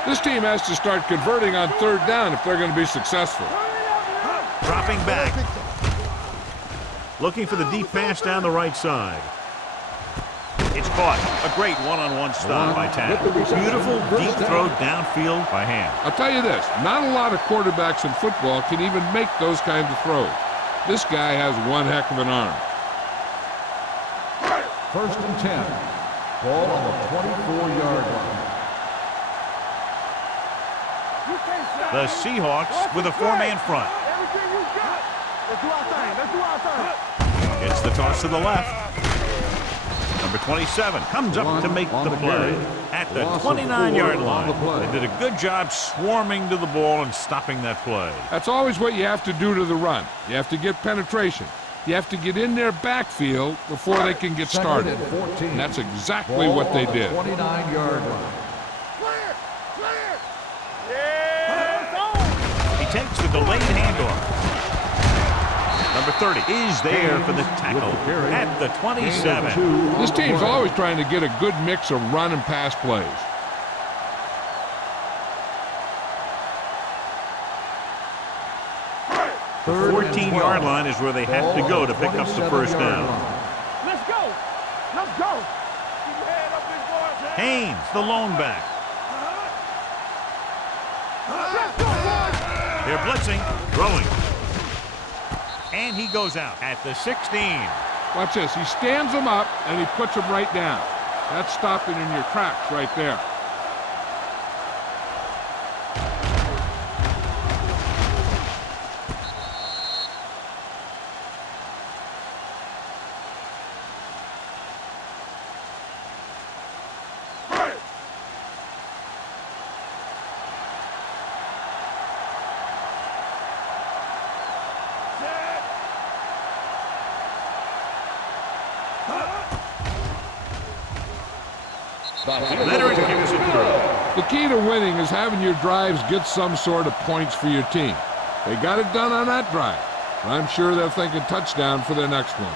This team has to start converting on 3rd down if they're going to be successful. Dropping back. Looking for the deep pass down the right side. It's caught. A great one-on-one stop by Tad. Beautiful deep throw downfield by Ham. I'll tell you this, not a lot of quarterbacks in football can even make those kinds of throws. This guy has one heck of an arm. 1st and 10. Ball on the 24-yard line. The Seahawks with a 4-man front. Everything you got. Let's do our thing. Let's do our thing. Gets the toss to the left. Number 27 comes up to make the play at the 29-yard line. They did a good job swarming to the ball and stopping that play. That's always what you have to do to the run. You have to get penetration. You have to get in their backfield before they can get started. And that's exactly what they did. 29-yard line. Clear. Clear. Yeah. It's on. He takes the delayed handoff. Number 30 is there for the tackle at the 27. This team's always trying to get a good mix of run and pass plays. The 14-yard line is where they have to go to pick up the 1st down. Let's go. Let's go. Keep your head up, big boy. Haynes, the lone back. Let's go, boys. They're blitzing, throwing. And he goes out at the 16. Watch this. He stands them up and he puts them right down. That's stopping in your tracks right there. Leonard kicks it through. The key to winning is having your drives get some sort of points for your team. They got it done on that drive. I'm sure they're thinking touchdown for their next one.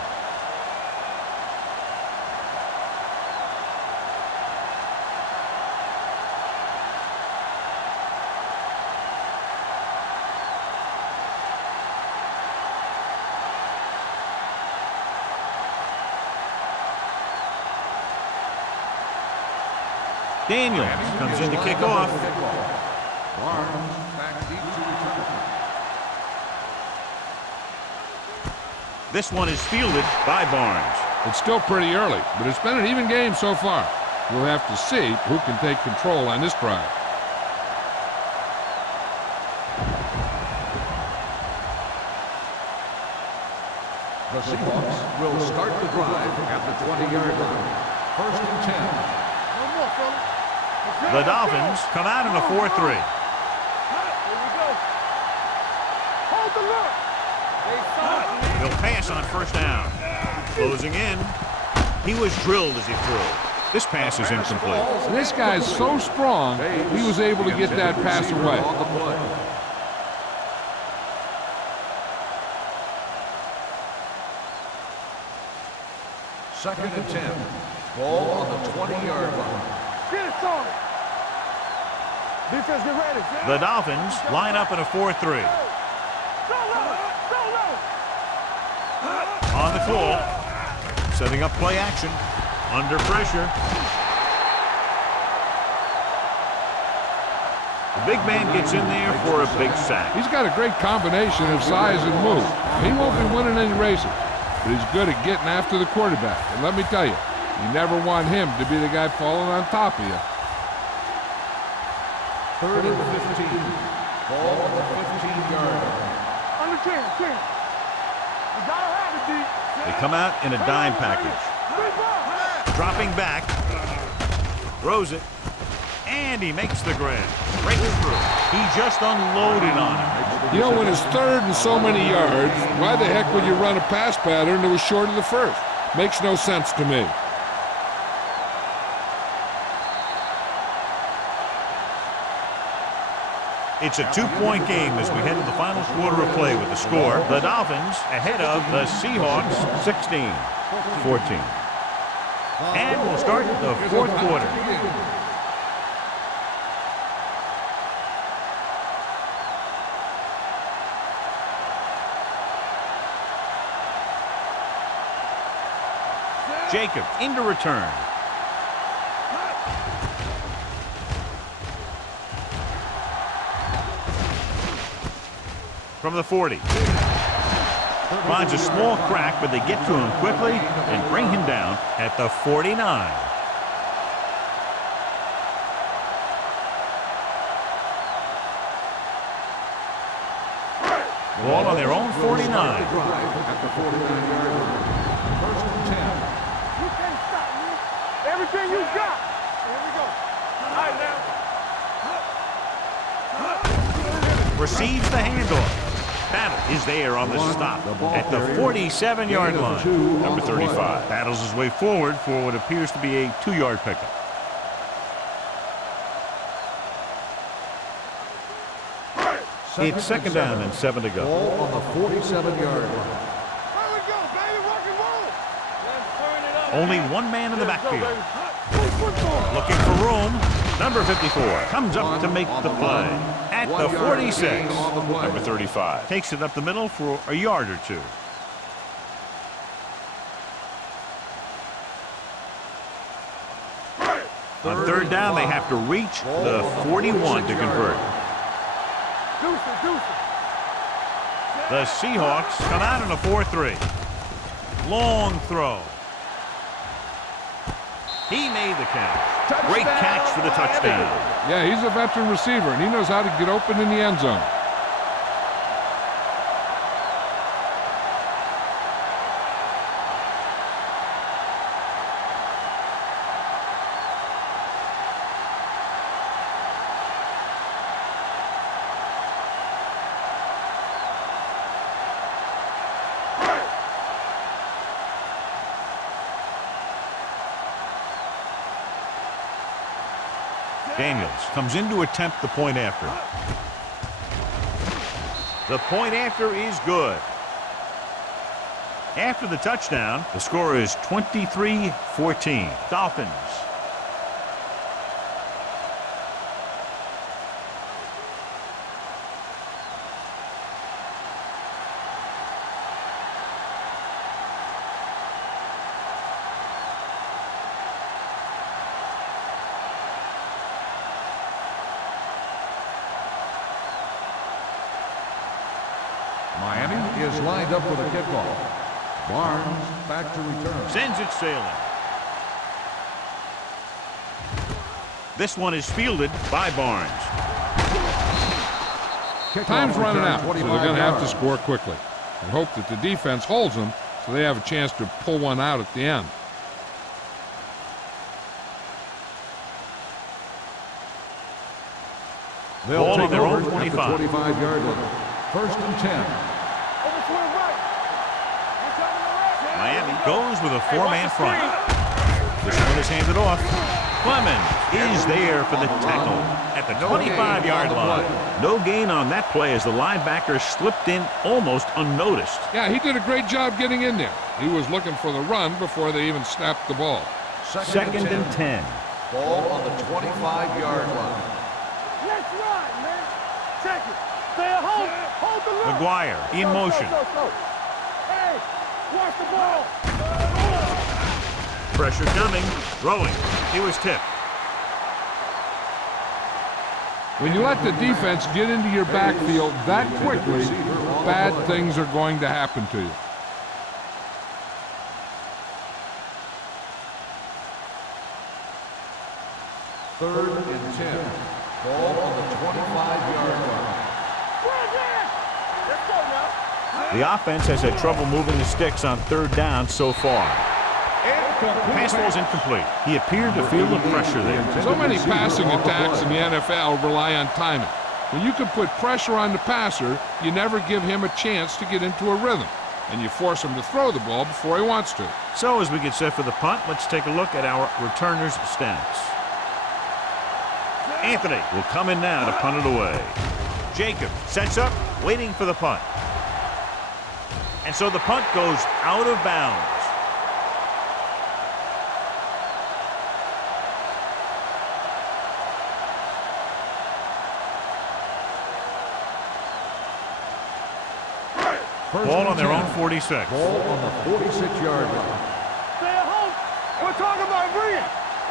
Daniels comes in to kick off. Barnes back deep to return. This one is fielded by Barnes. It's still pretty early, but it's been an even game so far. We'll have to see who can take control on this drive. The Seahawks will start the drive at the 20-yard line. 1st and 10. One more, fella. The Dolphins come out in a 4-3. Here we go. Hold the look. They'll pass on 1st down. Closing in. He was drilled as he threw. This pass is incomplete. And this guy's so strong, he was able to get that pass away. On the play. Second and 10. Ball on the 20-yard line. Get it started. Defense, get ready. The Dolphins line up in a 4-3. Go low. Go low. On the call. Setting up play action. Under pressure. The big man gets in there for a big sack. He's got a great combination of size and move. He won't be winning any races, but he's good at getting after the quarterback. And let me tell you, you never want him to be the guy falling on top of you. 3rd and 15. Ball on the 15-yard line. Under 10. You gotta have it, D. They come out in a dime package. Big ball. Dropping back. Throws it. And he makes the grab. Breaking through. He just unloaded on him. You know, when it's third and so many yards, why the heck would you run a pass pattern that was short of the first? Makes no sense to me. It's a two-point game as we head to the final quarter of play with the score. The Dolphins ahead of the Seahawks 16-14. And we'll start the fourth quarter. Jacobs into return. From the 40. Finds a small crack, but they get to him quickly and bring him down at the 49. Ball on their own 49. At the 49-yard line. First and 10. You can't stop me. Everything you got. Here we go. All right, now. Receives the handoff. Battle is there on the stop at the 47-yard line. Number 35 battles his way forward for what appears to be a 2-yard pickup. It's second down and 7 to go. Ball on the 47-yard line. Here we go, baby. Rock and roll. Let's turn it up. Only one man in the backfield. Play football. Looking for room. Number 54 comes up to make the play at the 46. Number 35 takes it up the middle for a yard or two. On third down, they have to reach the 41 to convert. The Seahawks come out in a 4-3. Long throw. He made the catch. Great catch for the touchdown. Yeah, he's a veteran receiver, and he knows how to get open in the end zone. Daniels comes in to attempt the point after. The point after is good. After the touchdown, the score is 23-14. Dolphins. Miami is lined up with a kickoff. Barnes back to return. Sends it sailing. This one is fielded by Barnes. Time's running out, so they're going to have to score quickly and hope that the defense holds them so they have a chance to pull one out at the end. They'll Ball take on their own over at the 25-yard line. First and 10. Miami goes with a 4-man front. This one is handed off. Clemens is there for the tackle at the 25-yard line. No gain on that play as the linebacker slipped in almost unnoticed. Yeah, he did a great job getting in there. He was looking for the run before they even snapped the ball. Second and 10. Ball on the 25-yard line. Let's run, man. Check it. Stay at home. Hold the line. McGuire in motion. Hey, watch the ball. Pressure coming. Throwing. He was tipped. When you let the defense get into your backfield that quickly, bad things are going to happen to you. Third and 10. Ball on the 25-yard line. Let's go now. The offense has had trouble moving the sticks on third down so far. And Pass ball's incomplete. He appeared to feel the pressure there. So many passing attacks in the NFL rely on timing. When you can put pressure on the passer, you never give him a chance to get into a rhythm, and you force him to throw the ball before he wants to. So as we get set for the punt, let's take a look at our returners' stats. Anthony will come in now to punt it away. Jacob sets up, waiting for the punt. And so the punt goes out of bounds. Ball on their own 46. Ball on the 46-yard line. Stay at home. We're talking about bringing.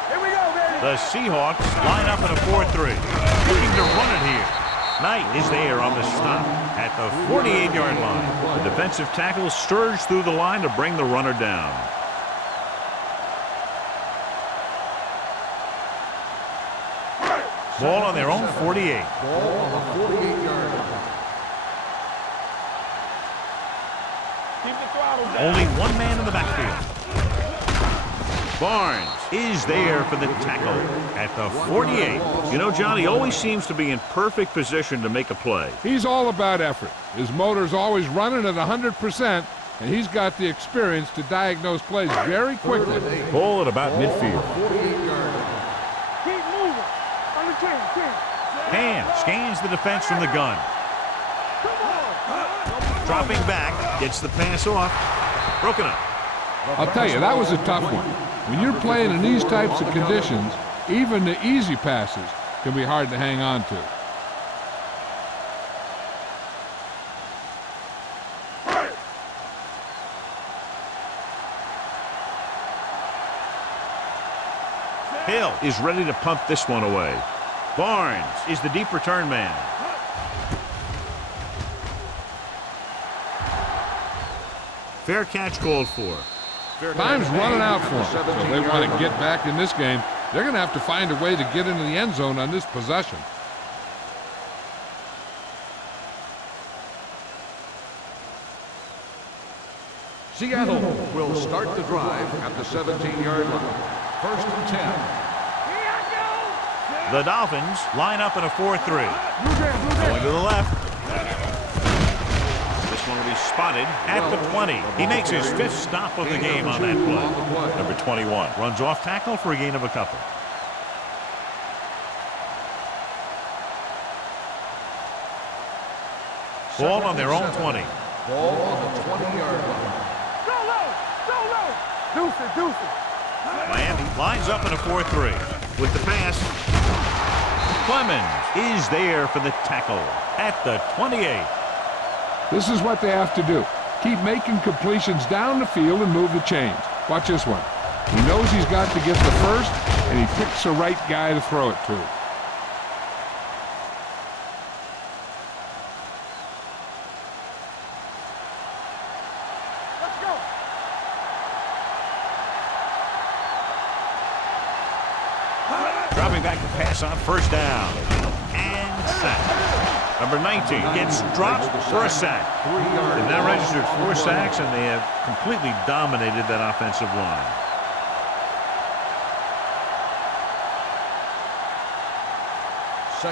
Here we go, baby. The Seahawks line up in a 4-3. Looking to run it here. Knight is there on the stop at the 48-yard line. The defensive tackle surged through the line to bring the runner down. Ball on their own 48. Ball on the 48-yard line. Keep the throttle down. Only one man in the backfield. Barnes is there for the tackle at the 48. You know, John, he always seems to be in perfect position to make a play. He's all about effort. His motor's always running at 100%, and he's got the experience to diagnose plays very quickly. Ball at about midfield. 48-yard line. Keep moving. On the 10. Ham scans the defense from the gun. Dropping back, gets the pass off. Broken up. I'll tell you, that was a tough one. When you're playing in these types of conditions, even the easy passes can be hard to hang on to. Hill is ready to pump this one away. Barnes is the deep return man. Fair catch called for. Time's running out for them. So if they want to get back in this game, they're going to have to find a way to get into the end zone on this possession. Seattle will start the drive at the 17-yard line. 1st and 10. Here I go. The Dolphins line up in a 4-3. Going to the left. This one will be spotted at the 20. He makes his 5th stop of the game on that play. Number 21 runs off tackle for a gain of a couple. Ball on their own 20. Ball on the 20-yard line. Go low. Deuce it. Miami lines up in a 4-3 with the pass. Clemens is there for the tackle at the 28. This is what they have to do. Keep making completions down the field and move the chains. Watch this one. He knows he's got to get the first, and he picks the right guy to throw it to. Let's go. Dropping back to pass on 1st down. And sack. Number 19 gets dropped for a sack. They've now registered 4 sacks, and they have completely dominated that offensive line.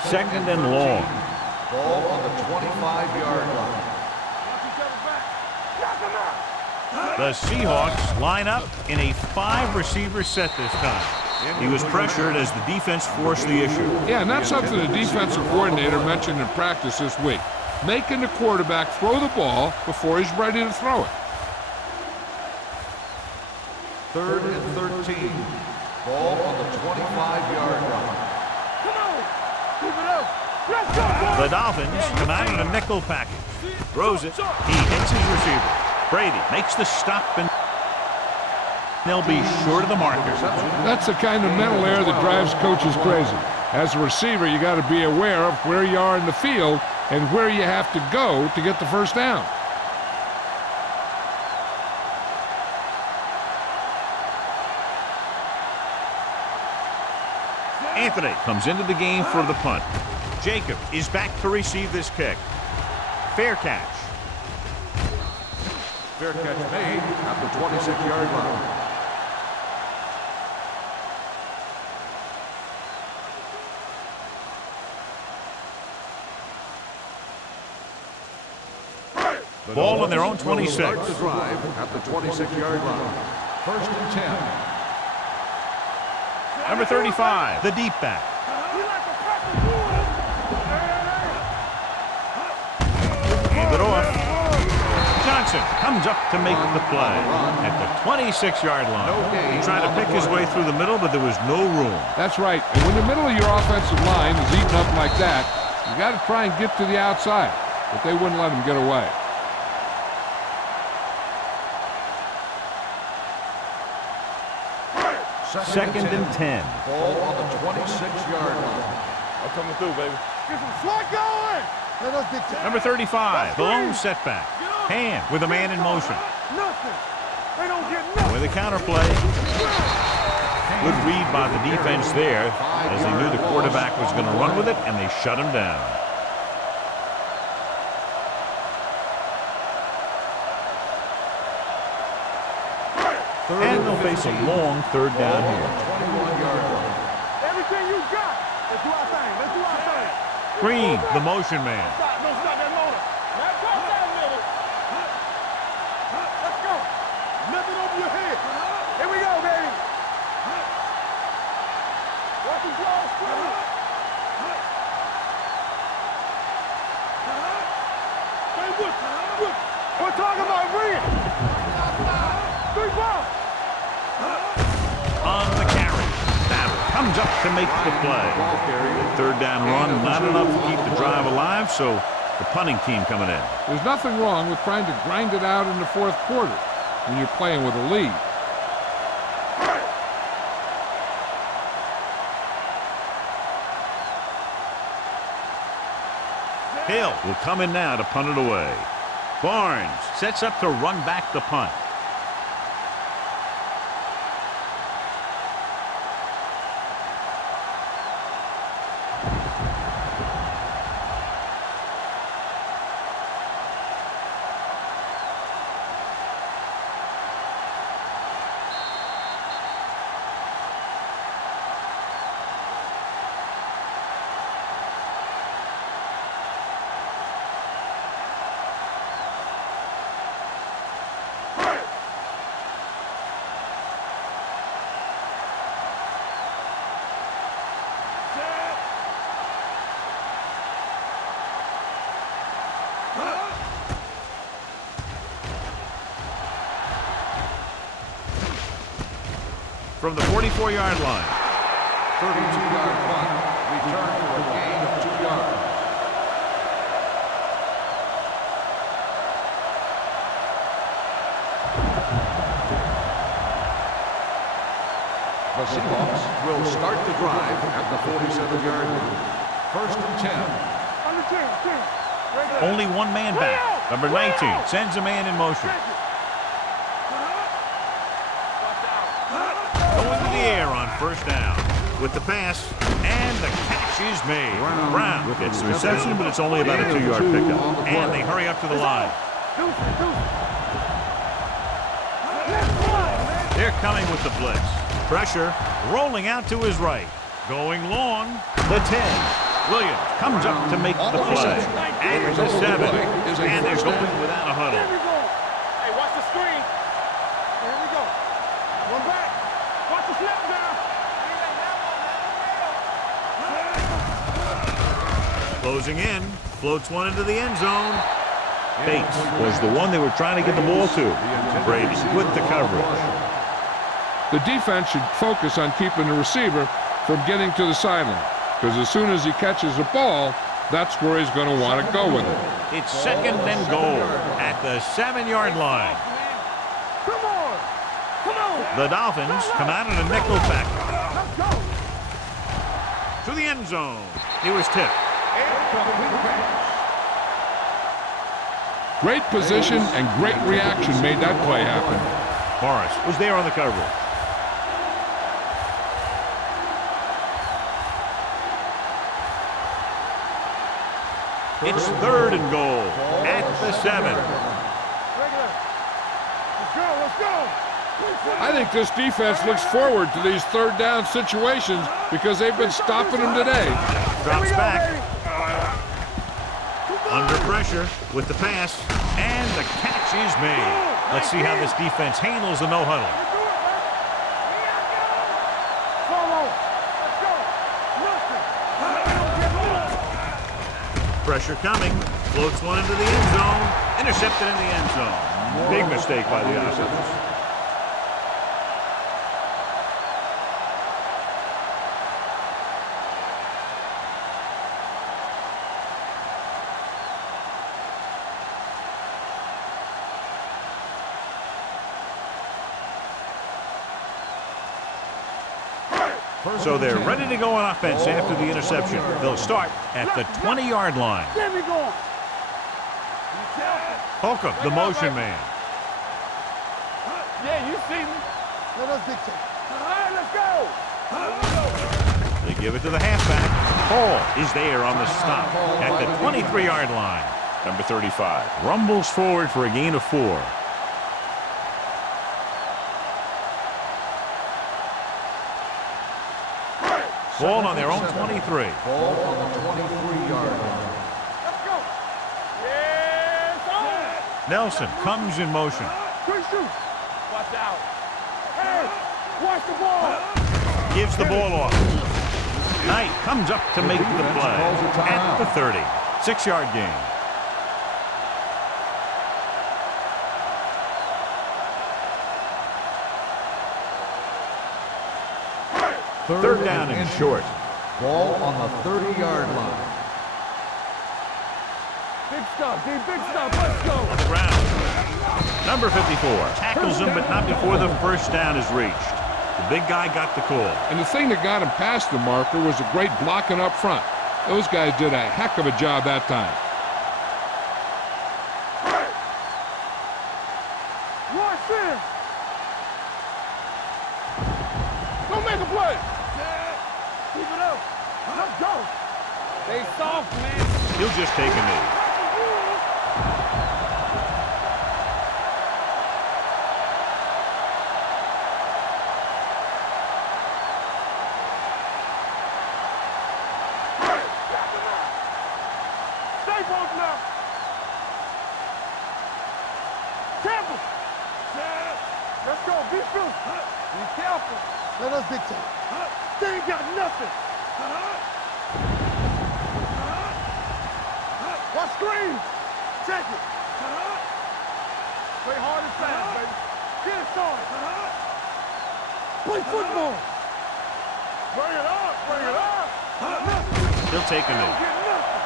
Second and long. Ball on the 25-yard line. Watch each other back. Knock him out. The Seahawks line up in a 5-receiver set this time. He was pressured as the defense forced the issue. Yeah, and that's something the defensive coordinator mentioned in practice this week. Making the quarterback throw the ball before he's ready to throw it. 3rd and 13. Ball on the 25-yard line. Come on. Keep it up. Let's go. The Dolphins come out in a nickel package. Throws it. He hits his receiver. Brady makes the stop, and they'll be short of the marker. That's the kind of mental error that drives coaches crazy. As a receiver, you got to be aware of where you are in the field and where you have to go to get the first down. Anthony comes into the game for the punt. Jacob is back to receive this kick. Fair catch. Fair catch made at the 26-yard line. Ball on their own Will 26. start the drive at the 26-yard line. First and 10. Number 35, the deep back. Hand it off. Johnson comes up to make the play at the 26-yard line. He tried to pick his way through the middle, but there was no room. That's right. And when the middle of your offensive line is eaten up like that, you got to try and get to the outside. But they wouldn't let him get away. Second and 10. Ball on the 26-yard line. I'm coming through, baby. Get some slot going. Let us get to Number 35, the lone setback. Hand with a man in motion. nothing. They don't get nothing. With a counterplay. Good read by the defense there, as they knew the quarterback was going to run with it, and they shut him down. And they'll face a long third down here. 21-yard line. Everything you got. Let's do our thing. Let's do our thing. Green, the motion man. Stop. No, stop that motor. Now cross that middle. Let's go. Nothing over your head. Here we go, baby. Watch him draw a screen. Hey, look. We're talking about Green. 3 balls. On the carry. Babbitt comes up to make the play. Third down run, not enough to keep the drive alive, so the punting team coming in. There's nothing wrong with trying to grind it out in the fourth quarter when you're playing with a lead. Hill will come in now to punt it away. Barnes sets up to run back the punt. From the 44-yard line. 32-yard punt. Return for a gain of 2 yards. The Seahawks will start the drive at the 47-yard line. First and 10. Under 10. Right there. Only one man back. Number 19 sends a man in motion. Going to the air on first down. With the pass, and the catch is made. Brown gets the reception, but it's only about a 2-yard pickup. And they hurry up to the line. They're coming with the blitz. Pressure rolling out to his right. Going long, the 10. Williams comes up to make the play. And the 7. And they're going without a huddle. Here we go. Hey, watch the screen. Here we go. One back. Watch the snap down. Closing in, floats one into the end zone. Bates was the one they were trying to get the ball to. Brady with the coverage. The defense should focus on keeping the receiver from getting to the sideline, because as soon as he catches the ball, that's where he's going to want to go with it. It's second and goal at the 7-yard line. Come on. Come on. The Dolphins come out in a nickel package. Let's go. To the end zone. He was tipped. Great position and great reaction made that play happen. Morris was there on the coverage. It's third and goal at the 7. Let's go. I think this defense looks forward to these third down situations because they've been stopping them today. Drops back. Under pressure with the pass. And the catch is made. Let's see how this defense handles the no-huddle. Pressure coming. Floats one into the end zone. Intercepted in the end zone. Big mistake by the offense. So they're ready to go on offense after the interception. They'll start at the 20-yard line. Holcomb, the motion man. Yeah, you see me. Let us dictate. All right, let's go. They give it to the halfback. Hall is there on the stop at the 23-yard line. Number 35 rumbles forward for a gain of 4. Ball on their own 23. Ball on the 23-yard line. Let's go. Yes, Nelson comes in motion. Good shoot. Watch out. Hey, watch the ball. Gives the ball off. Knight comes up to make the play at the 30. 6-yard gain. Third down and short. Ball on the 30-yard line. Big stop, D. Big stop. Let's go. On the ground. Number 54 tackles him, but not before the first down is reached. The big guy got the call. And the thing that got him past the marker was a great blocking up front. Those guys did a heck of a job that time. Watch this. Don't make a play. Keep it up. Let's go. They soft, man. He'll just take a knee. Stay both now. Campbell. Let's go. Be true. Be careful. Let us dictate. They ain't got nothing. Watch screen. Check it. Play hard and fast, baby. Get it started. Play football. Bring it up. Bring it up. He'll take a knee. Get nothing.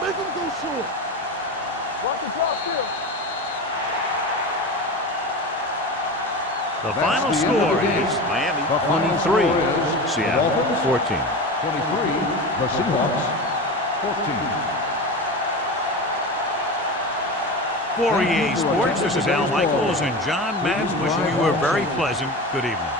Make him go short. Watch the drop here. The final score is Miami 23, Seattle 14. 23, the Seahawks, 14. For EA Sports, this is Al Michaels and John Madden wishing you a very pleasant good evening.